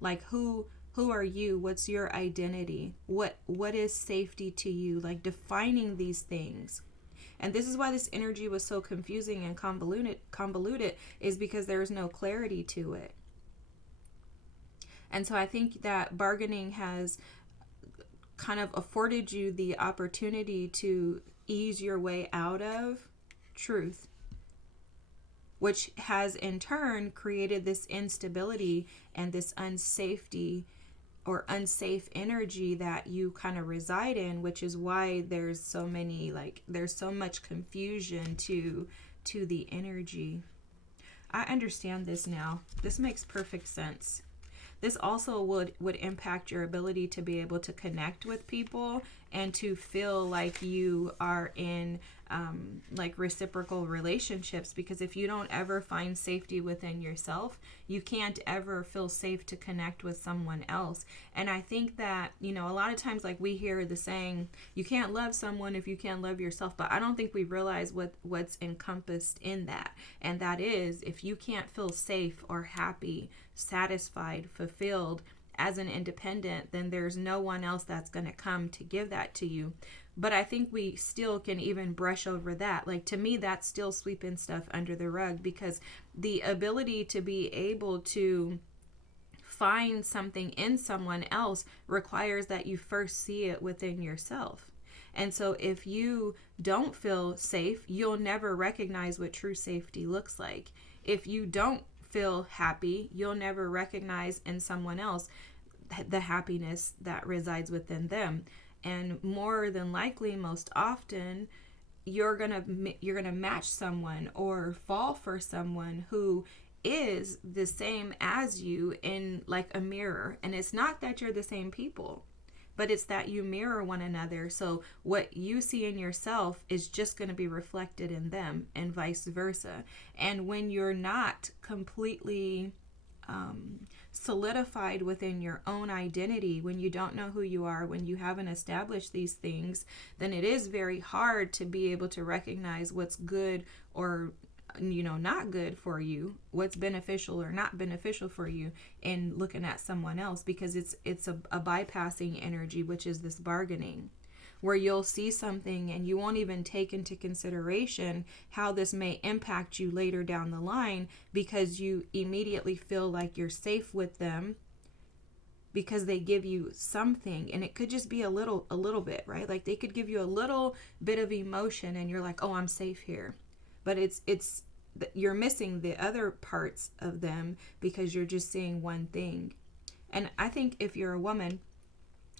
like who are you? What's your identity? What is safety to you? Like defining these things. And this is why this energy was so confusing and convoluted is because there is no clarity to it. And so I think that bargaining has kind of afforded you the opportunity to ease your way out of truth, which has in turn created this instability and this unsafety or unsafe energy that you kind of reside in, which is why there's so much confusion to the energy. I understand this now. This makes perfect sense. This also would impact your ability to be able to connect with people and to feel like you are in like reciprocal relationships, because if you don't ever find safety within yourself, you can't ever feel safe to connect with someone else. And I think that, a lot of times, like, we hear the saying, you can't love someone if you can't love yourself, but I don't think we realize what's encompassed in that. And that is, if you can't feel safe or happy, satisfied, fulfilled as an independent, then there's no one else that's going to come to give that to you. But I think we still can even brush over that. Like, to me, that's still sweeping stuff under the rug, because the ability to be able to find something in someone else requires that you first see it within yourself. And so if you don't feel safe, you'll never recognize what true safety looks like. If you don't feel happy, you'll never recognize in someone else the happiness that resides within them. And more than likely, most often, you're gonna match someone or fall for someone who is the same as you in like a mirror. And it's not that you're the same people, but it's that you mirror one another. So what you see in yourself is just going to be reflected in them, and vice versa. And when you're not completely solidified within your own identity, when you don't know who you are, when you haven't established these things, then it is very hard to be able to recognize what's good or not good for you, what's beneficial or not beneficial for you in looking at someone else, because it's a bypassing energy, which is this bargaining, where you'll see something and you won't even take into consideration how this may impact you later down the line, because you immediately feel like you're safe with them because they give you something. And it could just be a little bit, right? Like, they could give you a little bit of emotion and you're like, oh, I'm safe here. But it's you're missing the other parts of them because you're just seeing one thing. And I think if you're a woman,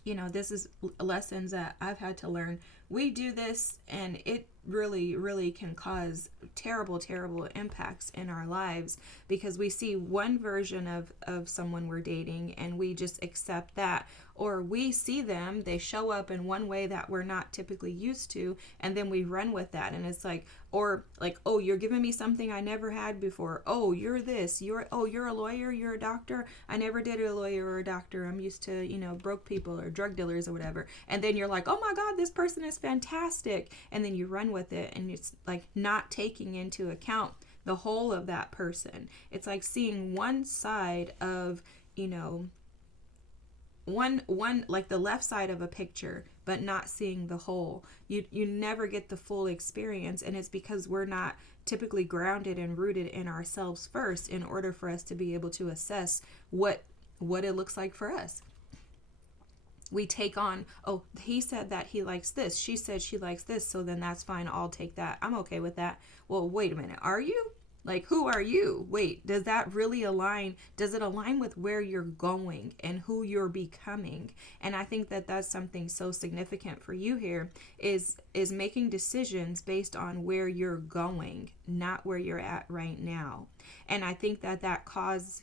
this is lessons that I've had to learn. We do this, and it really, really can cause terrible, terrible impacts in our lives, because we see one version of someone we're dating and we just accept that. Or we see them, they show up in one way that we're not typically used to, and then we run with that. And it's like, oh, you're giving me something I never had before. Oh, you're this. You're a lawyer, you're a doctor. I never did a lawyer or a doctor. I'm used to, broke people or drug dealers or whatever. And then you're like, oh my God, this person is fantastic. And then you run with it, and it's like not taking into account the whole of that person. It's like seeing one side of, one like the left side of a picture, but not seeing the whole. You never get the full experience, and it's because we're not typically grounded and rooted in ourselves first, in order for us to be able to assess what it looks like for us. We take on, oh, he said that he likes this, she said she likes this, so then that's fine, I'll take that, I'm okay with that. Well, wait a minute, are you? Like, who are you? Wait, does that really align? Does it align with where you're going and who you're becoming? And I think that that's something so significant for you here, is making decisions based on where you're going, not where you're at right now. And I think that calls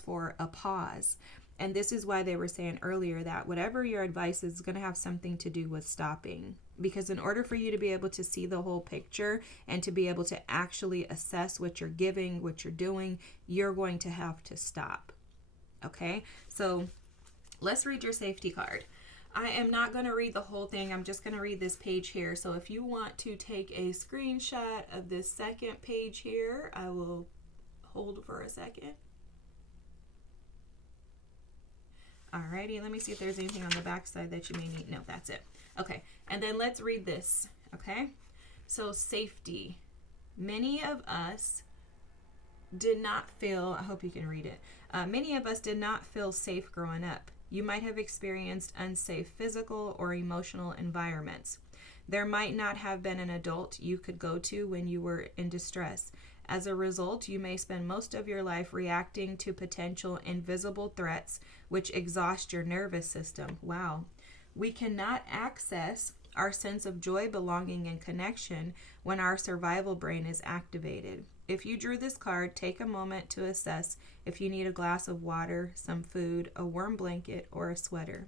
for a pause. And this is why they were saying earlier that whatever your advice is going to have something to do with stopping. Because in order for you to be able to see the whole picture and to be able to actually assess what you're giving, what you're doing, you're going to have to stop. Okay? So let's read your safety card. I am not going to read the whole thing. I'm just going to read this page here. So if you want to take a screenshot of this second page here, I will hold for a second. Alrighty, let me see if there's anything on the back side that you may need. No, that's it. Okay, and then let's read this, okay? So safety. Many of us did not feel, I hope you can read it. Many of us did not feel safe growing up. You might have experienced unsafe physical or emotional environments. There might not have been an adult you could go to when you were in distress. As a result, you may spend most of your life reacting to potential invisible threats, which exhaust your nervous system. Wow. We cannot access our sense of joy, belonging, and connection when our survival brain is activated. If you drew this card, take a moment to assess if you need a glass of water, some food, a warm blanket, or a sweater.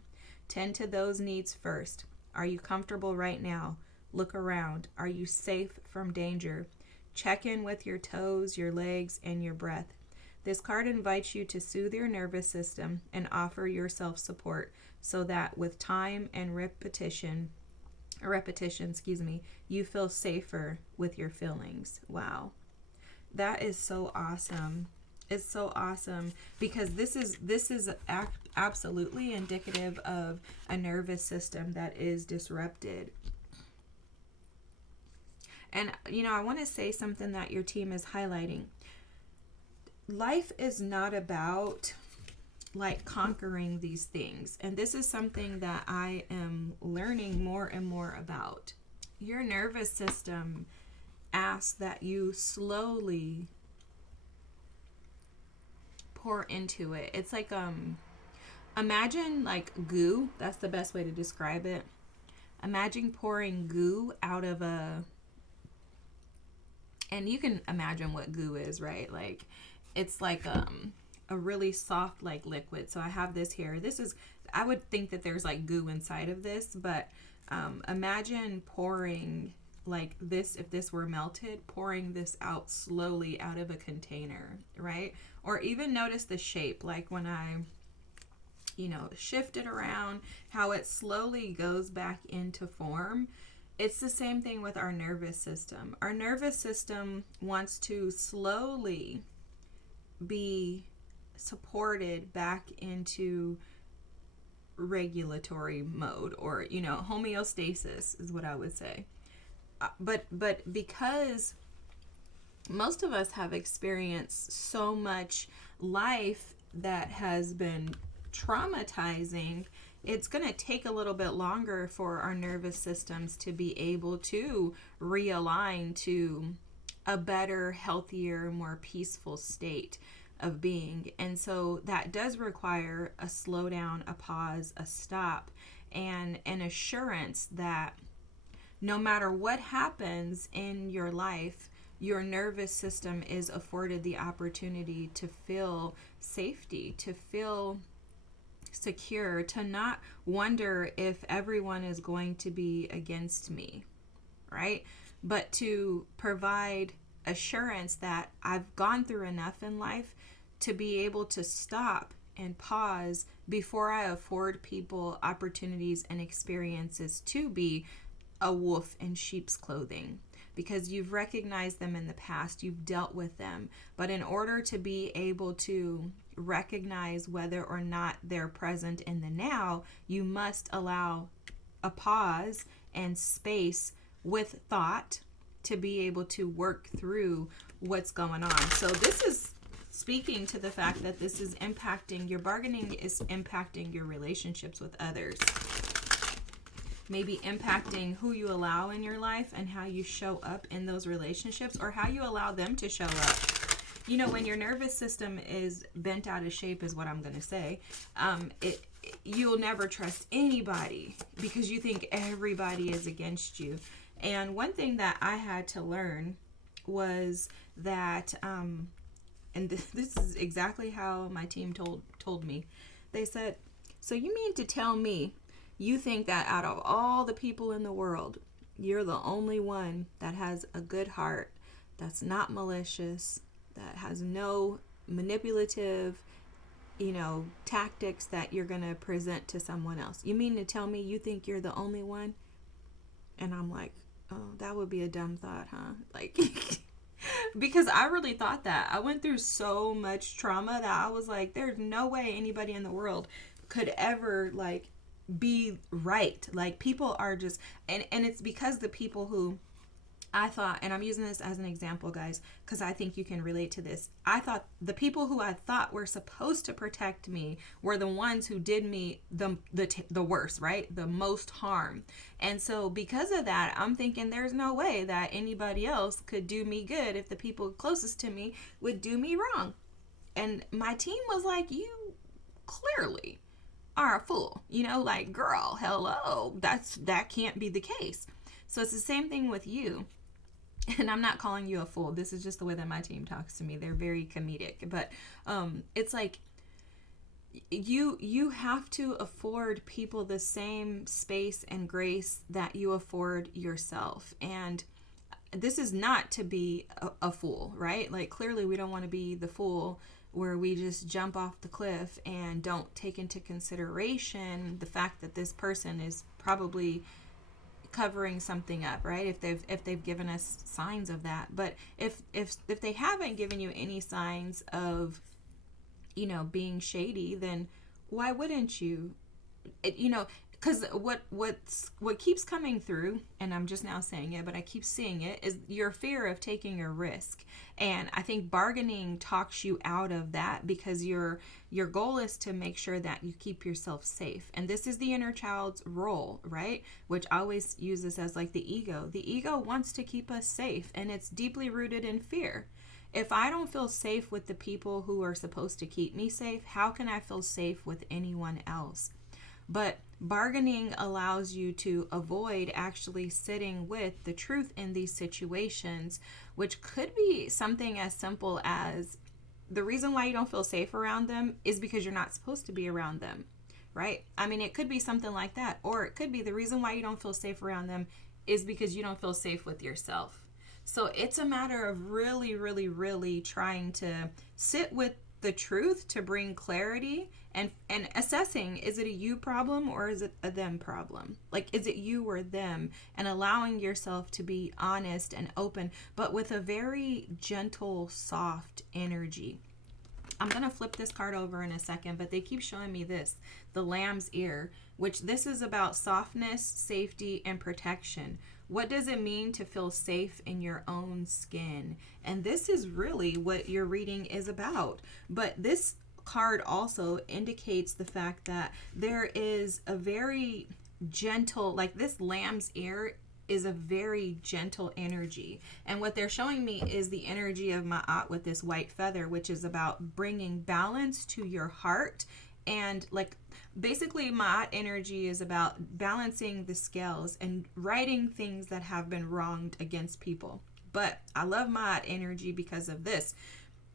Tend to those needs first. Are you comfortable right now? Look around. Are you safe from danger? Check in with your toes, your legs, and your breath. This card invites you to soothe your nervous system and offer yourself support so that with time and repetition, you feel safer with your feelings. Wow. That is so awesome. It's so awesome because this is absolutely indicative of a nervous system that is disrupted. And, I want to say something that your team is highlighting. Life is not about conquering these things. And this is something that I am learning more and more about. Your nervous system asks that you slowly pour into it. It's like, imagine goo. That's the best way to describe it. Imagine pouring goo out of and you can imagine what goo is, right? It's like a really soft liquid. So I have this here. I would think that there's goo inside of this, but imagine pouring this, if this were melted, pouring this out slowly out of a container, right? Or even notice the shape, when I shift it around, how it slowly goes back into form. It's the same thing with our nervous system. Our nervous system wants to slowly be supported back into regulatory mode, or homeostasis is what I would say. But because most of us have experienced so much life that has been traumatizing, it's going to take a little bit longer for our nervous systems to be able to realign to a better, healthier, more peaceful state of being. And so that does require a slowdown, a pause, a stop, and an assurance that no matter what happens in your life, your nervous system is afforded the opportunity to feel safety, to feel secure, to not wonder if everyone is going to be against me, right? But to provide assurance that I've gone through enough in life to be able to stop and pause before I afford people opportunities and experiences to be a wolf in sheep's clothing, because you've recognized them in the past, you've dealt with them. But in order to be able to recognize whether or not they're present in the now, you must allow a pause and space with thought to be able to work through what's going on. So this is speaking to the fact that this is impacting your bargaining, is impacting your relationships with others. Maybe impacting who you allow in your life and how you show up in those relationships, or how you allow them to show up. When your nervous system is bent out of shape, is what I'm going to say, you'll never trust anybody because you think everybody is against you. And one thing that I had to learn was that, and this is exactly how my team told me. They said, so you mean to tell me you think that out of all the people in the world, you're the only one that has a good heart, that's not malicious, that has no manipulative tactics that you're going to present to someone else. You mean to tell me you think you're the only one? And I'm like, oh, that would be a dumb thought, huh? Like, because I really thought that. I went through so much trauma that I was like, there's no way anybody in the world could ever, like, be right. Like, people are just, and it's because the people who I thought, and I'm using this as an example, guys, because I think you can relate to this. I thought the people who I thought were supposed to protect me were the ones who did me the worst, right? The most harm. And so because of that, I'm thinking there's no way that anybody else could do me good if the people closest to me would do me wrong. And my team was like, you clearly are a fool. Like, girl, hello, that can't be the case. So it's the same thing with you. And I'm not calling you a fool. This is just the way that my team talks to me. They're very comedic. But it's like you have to afford people the same space and grace that you afford yourself. And this is not to be a fool, right? Like, clearly we don't want to be the fool where we just jump off the cliff and don't take into consideration the fact that this person is probably covering something up, right? If they've given us signs of that. But if they haven't given you any signs of being shady, then why wouldn't you? Because what keeps coming through, and I'm just now saying it, but I keep seeing it, is your fear of taking a risk. And I think bargaining talks you out of that, because your goal is to make sure that you keep yourself safe. And this is the inner child's role, right? Which I always use this as like the ego. The ego wants to keep us safe, and it's deeply rooted in fear. If I don't feel safe with the people who are supposed to keep me safe, how can I feel safe with anyone else? But bargaining allows you to avoid actually sitting with the truth in these situations, which could be something as simple as the reason why you don't feel safe around them is because you're not supposed to be around them, right? I mean, it could be something like that. Or it could be the reason why you don't feel safe around them is because you don't feel safe with yourself. So it's a matter of really, really, really trying to sit with the truth to bring clarity and assessing, is it a you problem or is it a them problem? Like, is it you or them? And allowing yourself to be honest and open, but with a very gentle, soft energy. I'm going to flip this card over in a second, but they keep showing me this, the lamb's ear, which this is about softness, safety, and protection. What does it mean to feel safe in your own skin? And this is really what your reading is about. But this card also indicates the fact that there is a very gentle, like this lamb's ear is a very gentle energy. And what they're showing me is the energy of Ma'at with this white feather, which is about bringing balance to your heart. And like basically Ma'at energy is about balancing the scales and righting things that have been wronged against people. But I love Ma'at energy because of this.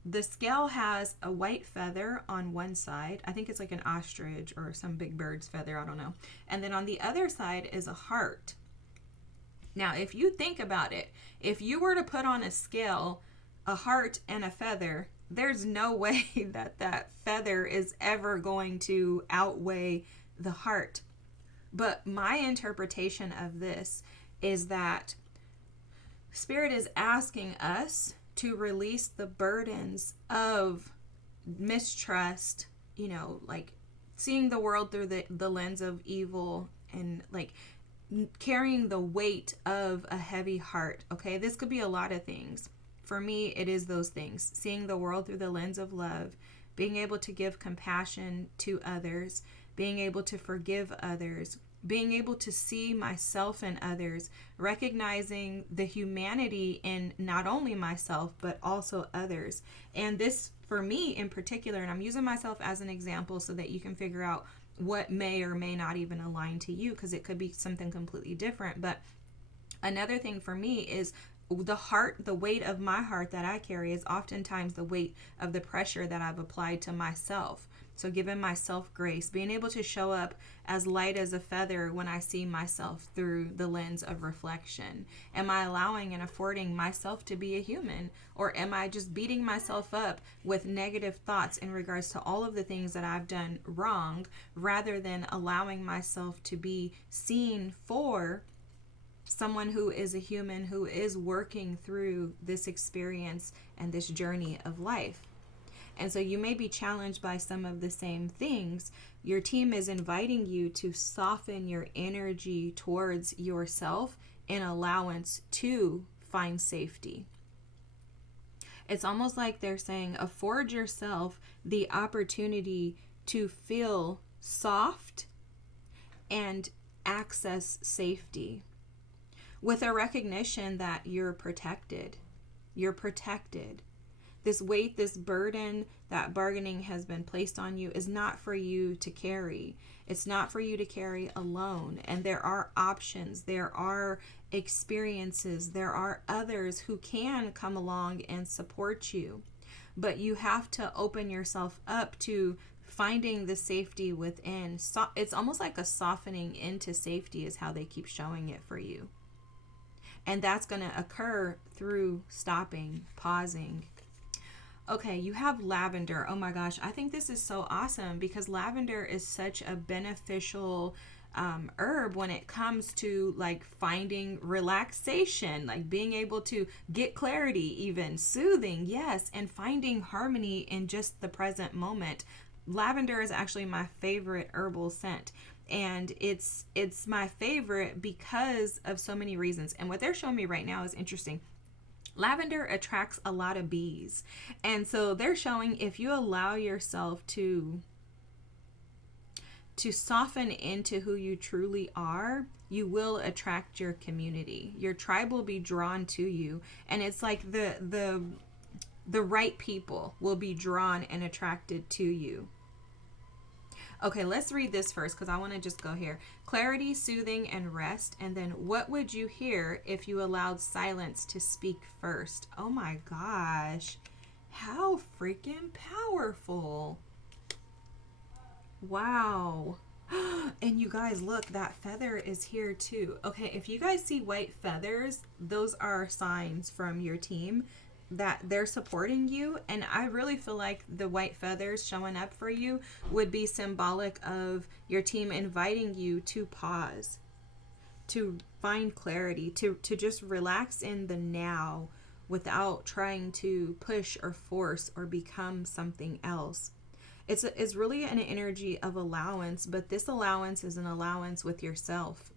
The scale has a white feather on one side. I think it's like an ostrich or some big bird's feather. I don't know. And then on the other side is a heart. Now, if you think about it, if you were to put on a scale a heart and a feather, there's no way that feather is ever going to outweigh the heart. But my interpretation of this is that Spirit is asking us to release the burdens of mistrust, like seeing the world through the lens of evil and like carrying the weight of a heavy heart. Okay, this could be a lot of things. For me, it is those things. Seeing the world through the lens of love, being able to give compassion to others, being able to forgive others, being able to see myself in others, recognizing the humanity in not only myself, but also others. And this, for me in particular, and I'm using myself as an example so that you can figure out what may or may not even align to you, because it could be something completely different. But another thing for me is the weight of my heart that I carry is oftentimes the weight of the pressure that I've applied to myself. So giving myself grace, being able to show up as light as a feather when I see myself through the lens of reflection. Am I allowing and affording myself to be a human? Or am I just beating myself up with negative thoughts in regards to all of the things that I've done wrong, rather than allowing myself to be seen for someone who is a human who is working through this experience and this journey of life? And so you may be challenged by some of the same things. Your team is inviting you to soften your energy towards yourself in allowance to find safety. It's almost like they're saying, afford yourself the opportunity to feel soft and access safety with a recognition that you're protected. You're protected. This weight, this burden that bargaining has been placed on you is not for you to carry. It's not for you to carry alone. And there are options. There are experiences. There are others who can come along and support you. But you have to open yourself up to finding the safety within. So it's almost like a softening into safety is how they keep showing it for you. And that's going to occur through stopping, pausing. Okay, you have lavender. Oh my gosh, I think this is so awesome because lavender is such a beneficial herb when it comes to like finding relaxation, like being able to get clarity, even soothing, yes, and finding harmony in just the present moment. Lavender is actually my favorite herbal scent. And it's my favorite because of so many reasons. And what they're showing me right now is interesting. Lavender attracts a lot of bees. And so they're showing if you allow yourself to soften into who you truly are, you will attract your community. Your tribe will be drawn to you. And it's like the right people will be drawn and attracted to you. Okay, let's read this first because I want to just go here. Clarity, soothing, and rest. And then what would you hear if you allowed silence to speak first? Oh my gosh. How freaking powerful. Wow. And you guys, look, that feather is here too. Okay, if you guys see white feathers, those are signs from your team that they're supporting you. And I really feel like the white feathers showing up for you would be symbolic of your team inviting you to pause, to find clarity, to just relax in the now without trying to push or force or become something else. It's really an energy of allowance, but this allowance is an allowance with yourself.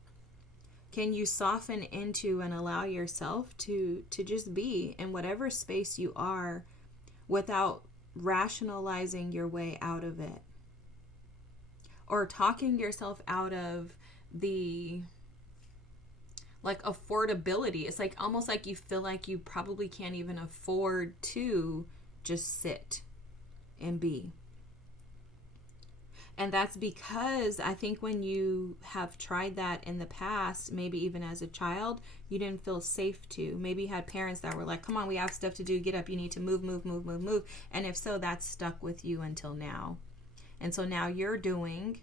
Can you soften into and allow yourself to just be in whatever space you are without rationalizing your way out of it? Or talking yourself out of the like affordability. It's like almost like you feel like you probably can't even afford to just sit and be. And that's because I think when you have tried that in the past, maybe even as a child, you didn't feel safe to. Maybe you had parents that were like, come on, we have stuff to do. Get up. You need to move. And if so, that's stuck with you until now. And so now you're doing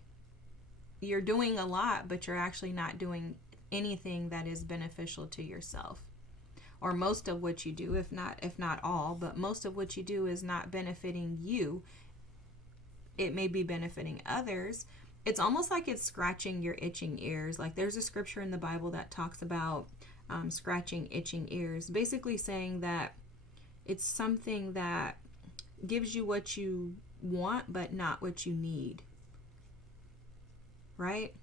a lot, but you're actually not doing anything that is beneficial to yourself. Or most of what you do, if not all, but most of what you do is not benefiting you. It may be benefiting others. It's almost like it's scratching your itching ears. Like there's a scripture in the Bible that talks about scratching itching ears, basically saying that it's something that gives you what you want but not what you need, right?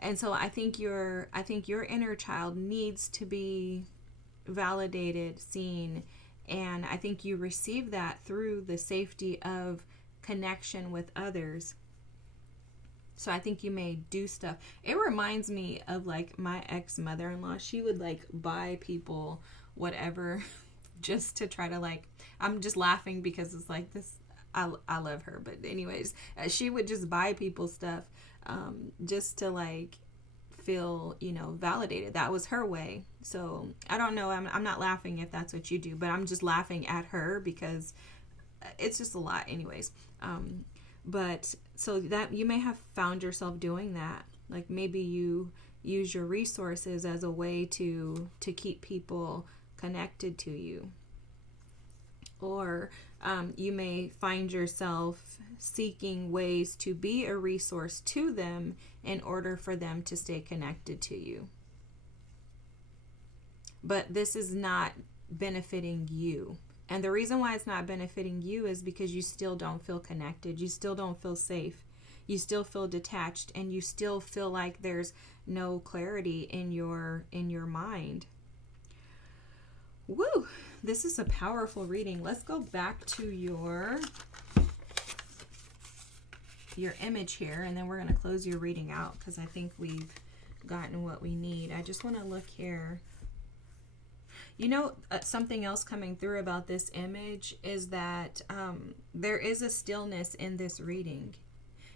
And so I think your inner child needs to be validated, seen, and I think you receive that through the safety of connection with others. So I think you may do stuff. It reminds me of like my ex-mother-in-law. She would like buy people whatever just to try to like, I'm just laughing because it's like this, I love her. But anyways, she would just buy people stuff just to like feel, you know, validated. That was her way. So I don't know. I'm not laughing if that's what you do, but I'm just laughing at her because it's just a lot anyways. But so that you may have found yourself doing that. Like maybe you use your resources as a way to keep people connected to you. Or you may find yourself seeking ways to be a resource to them in order for them to stay connected to you. But this is not benefiting you. And the reason why it's not benefiting you is because you still don't feel connected. You still don't feel safe. You still feel detached, and you still feel like there's no clarity in your mind. Woo! This is a powerful reading. Let's go back to your image here, and then we're going to close your reading out because I think we've gotten what we need. I just want to look here. You know, something else coming through about this image is that there is a stillness in this reading.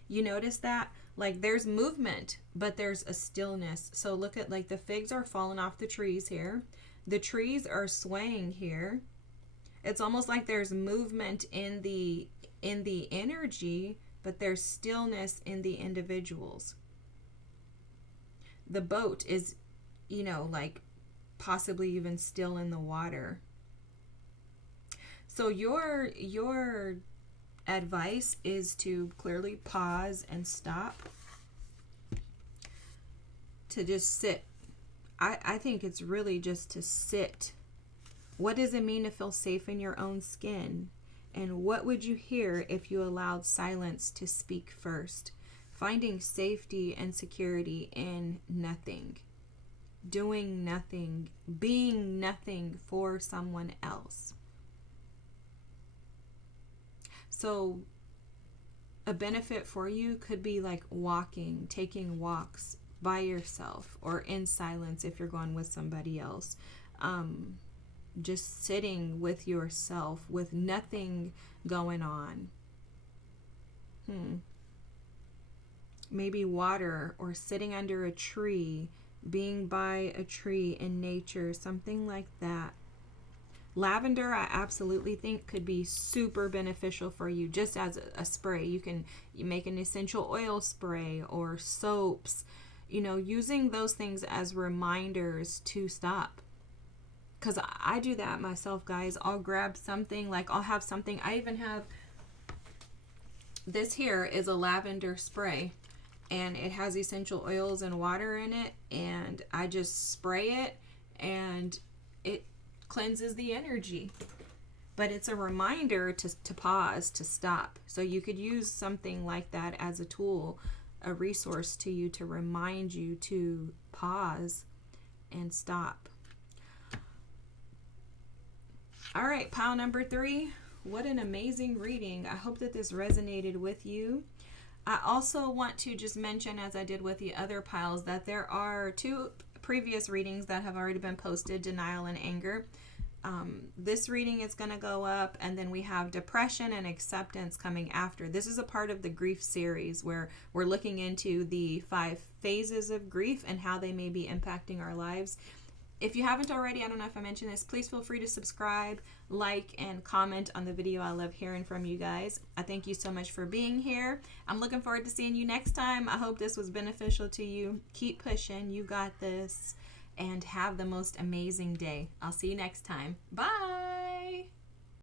You notice that? Like there's movement, but there's a stillness. So look at, like, the figs are falling off the trees here. The trees are swaying here. It's almost like there's movement in the energy, but there's stillness in the individuals. The boat is, you know, like possibly even still in the water. So your advice is to clearly pause and stop, to just sit. I think it's really just to sit. What does it mean to feel safe in your own skin? And what would you hear if you allowed silence to speak first? Finding safety and security in nothing. Doing nothing. Being nothing for someone else. So a benefit for you could be like walking, taking walks by yourself or in silence if you're going with somebody else. Just sitting with yourself with nothing going on. Maybe water, or sitting under a tree, being by a tree in nature, something like that. Lavender, I absolutely think could be super beneficial for you just as a spray. You make an essential oil spray or soaps, you know, using those things as reminders to stop. Because I do that myself, guys. I'll grab something, like I'll have something. I even have, this here is a lavender spray, and it has essential oils and water in it, and I just spray it, and it cleanses the energy. But it's a reminder to pause, to stop. So you could use something like that as a tool, a resource to you to remind you to pause and stop. All right, pile number 3. What an amazing reading. I hope that this resonated with you. I also want to just mention, as I did with the other piles, that there are 2 previous readings that have already been posted, Denial and Anger. This reading is going to go up, and then we have Depression and Acceptance coming after. This is a part of the grief series where we're looking into the 5 phases of grief and how they may be impacting our lives. If you haven't already, I don't know if I mentioned this, please feel free to subscribe, like, and comment on the video. I love hearing from you guys. I thank you so much for being here. I'm looking forward to seeing you next time. I hope this was beneficial to you. Keep pushing. You got this. And have the most amazing day. I'll see you next time. Bye.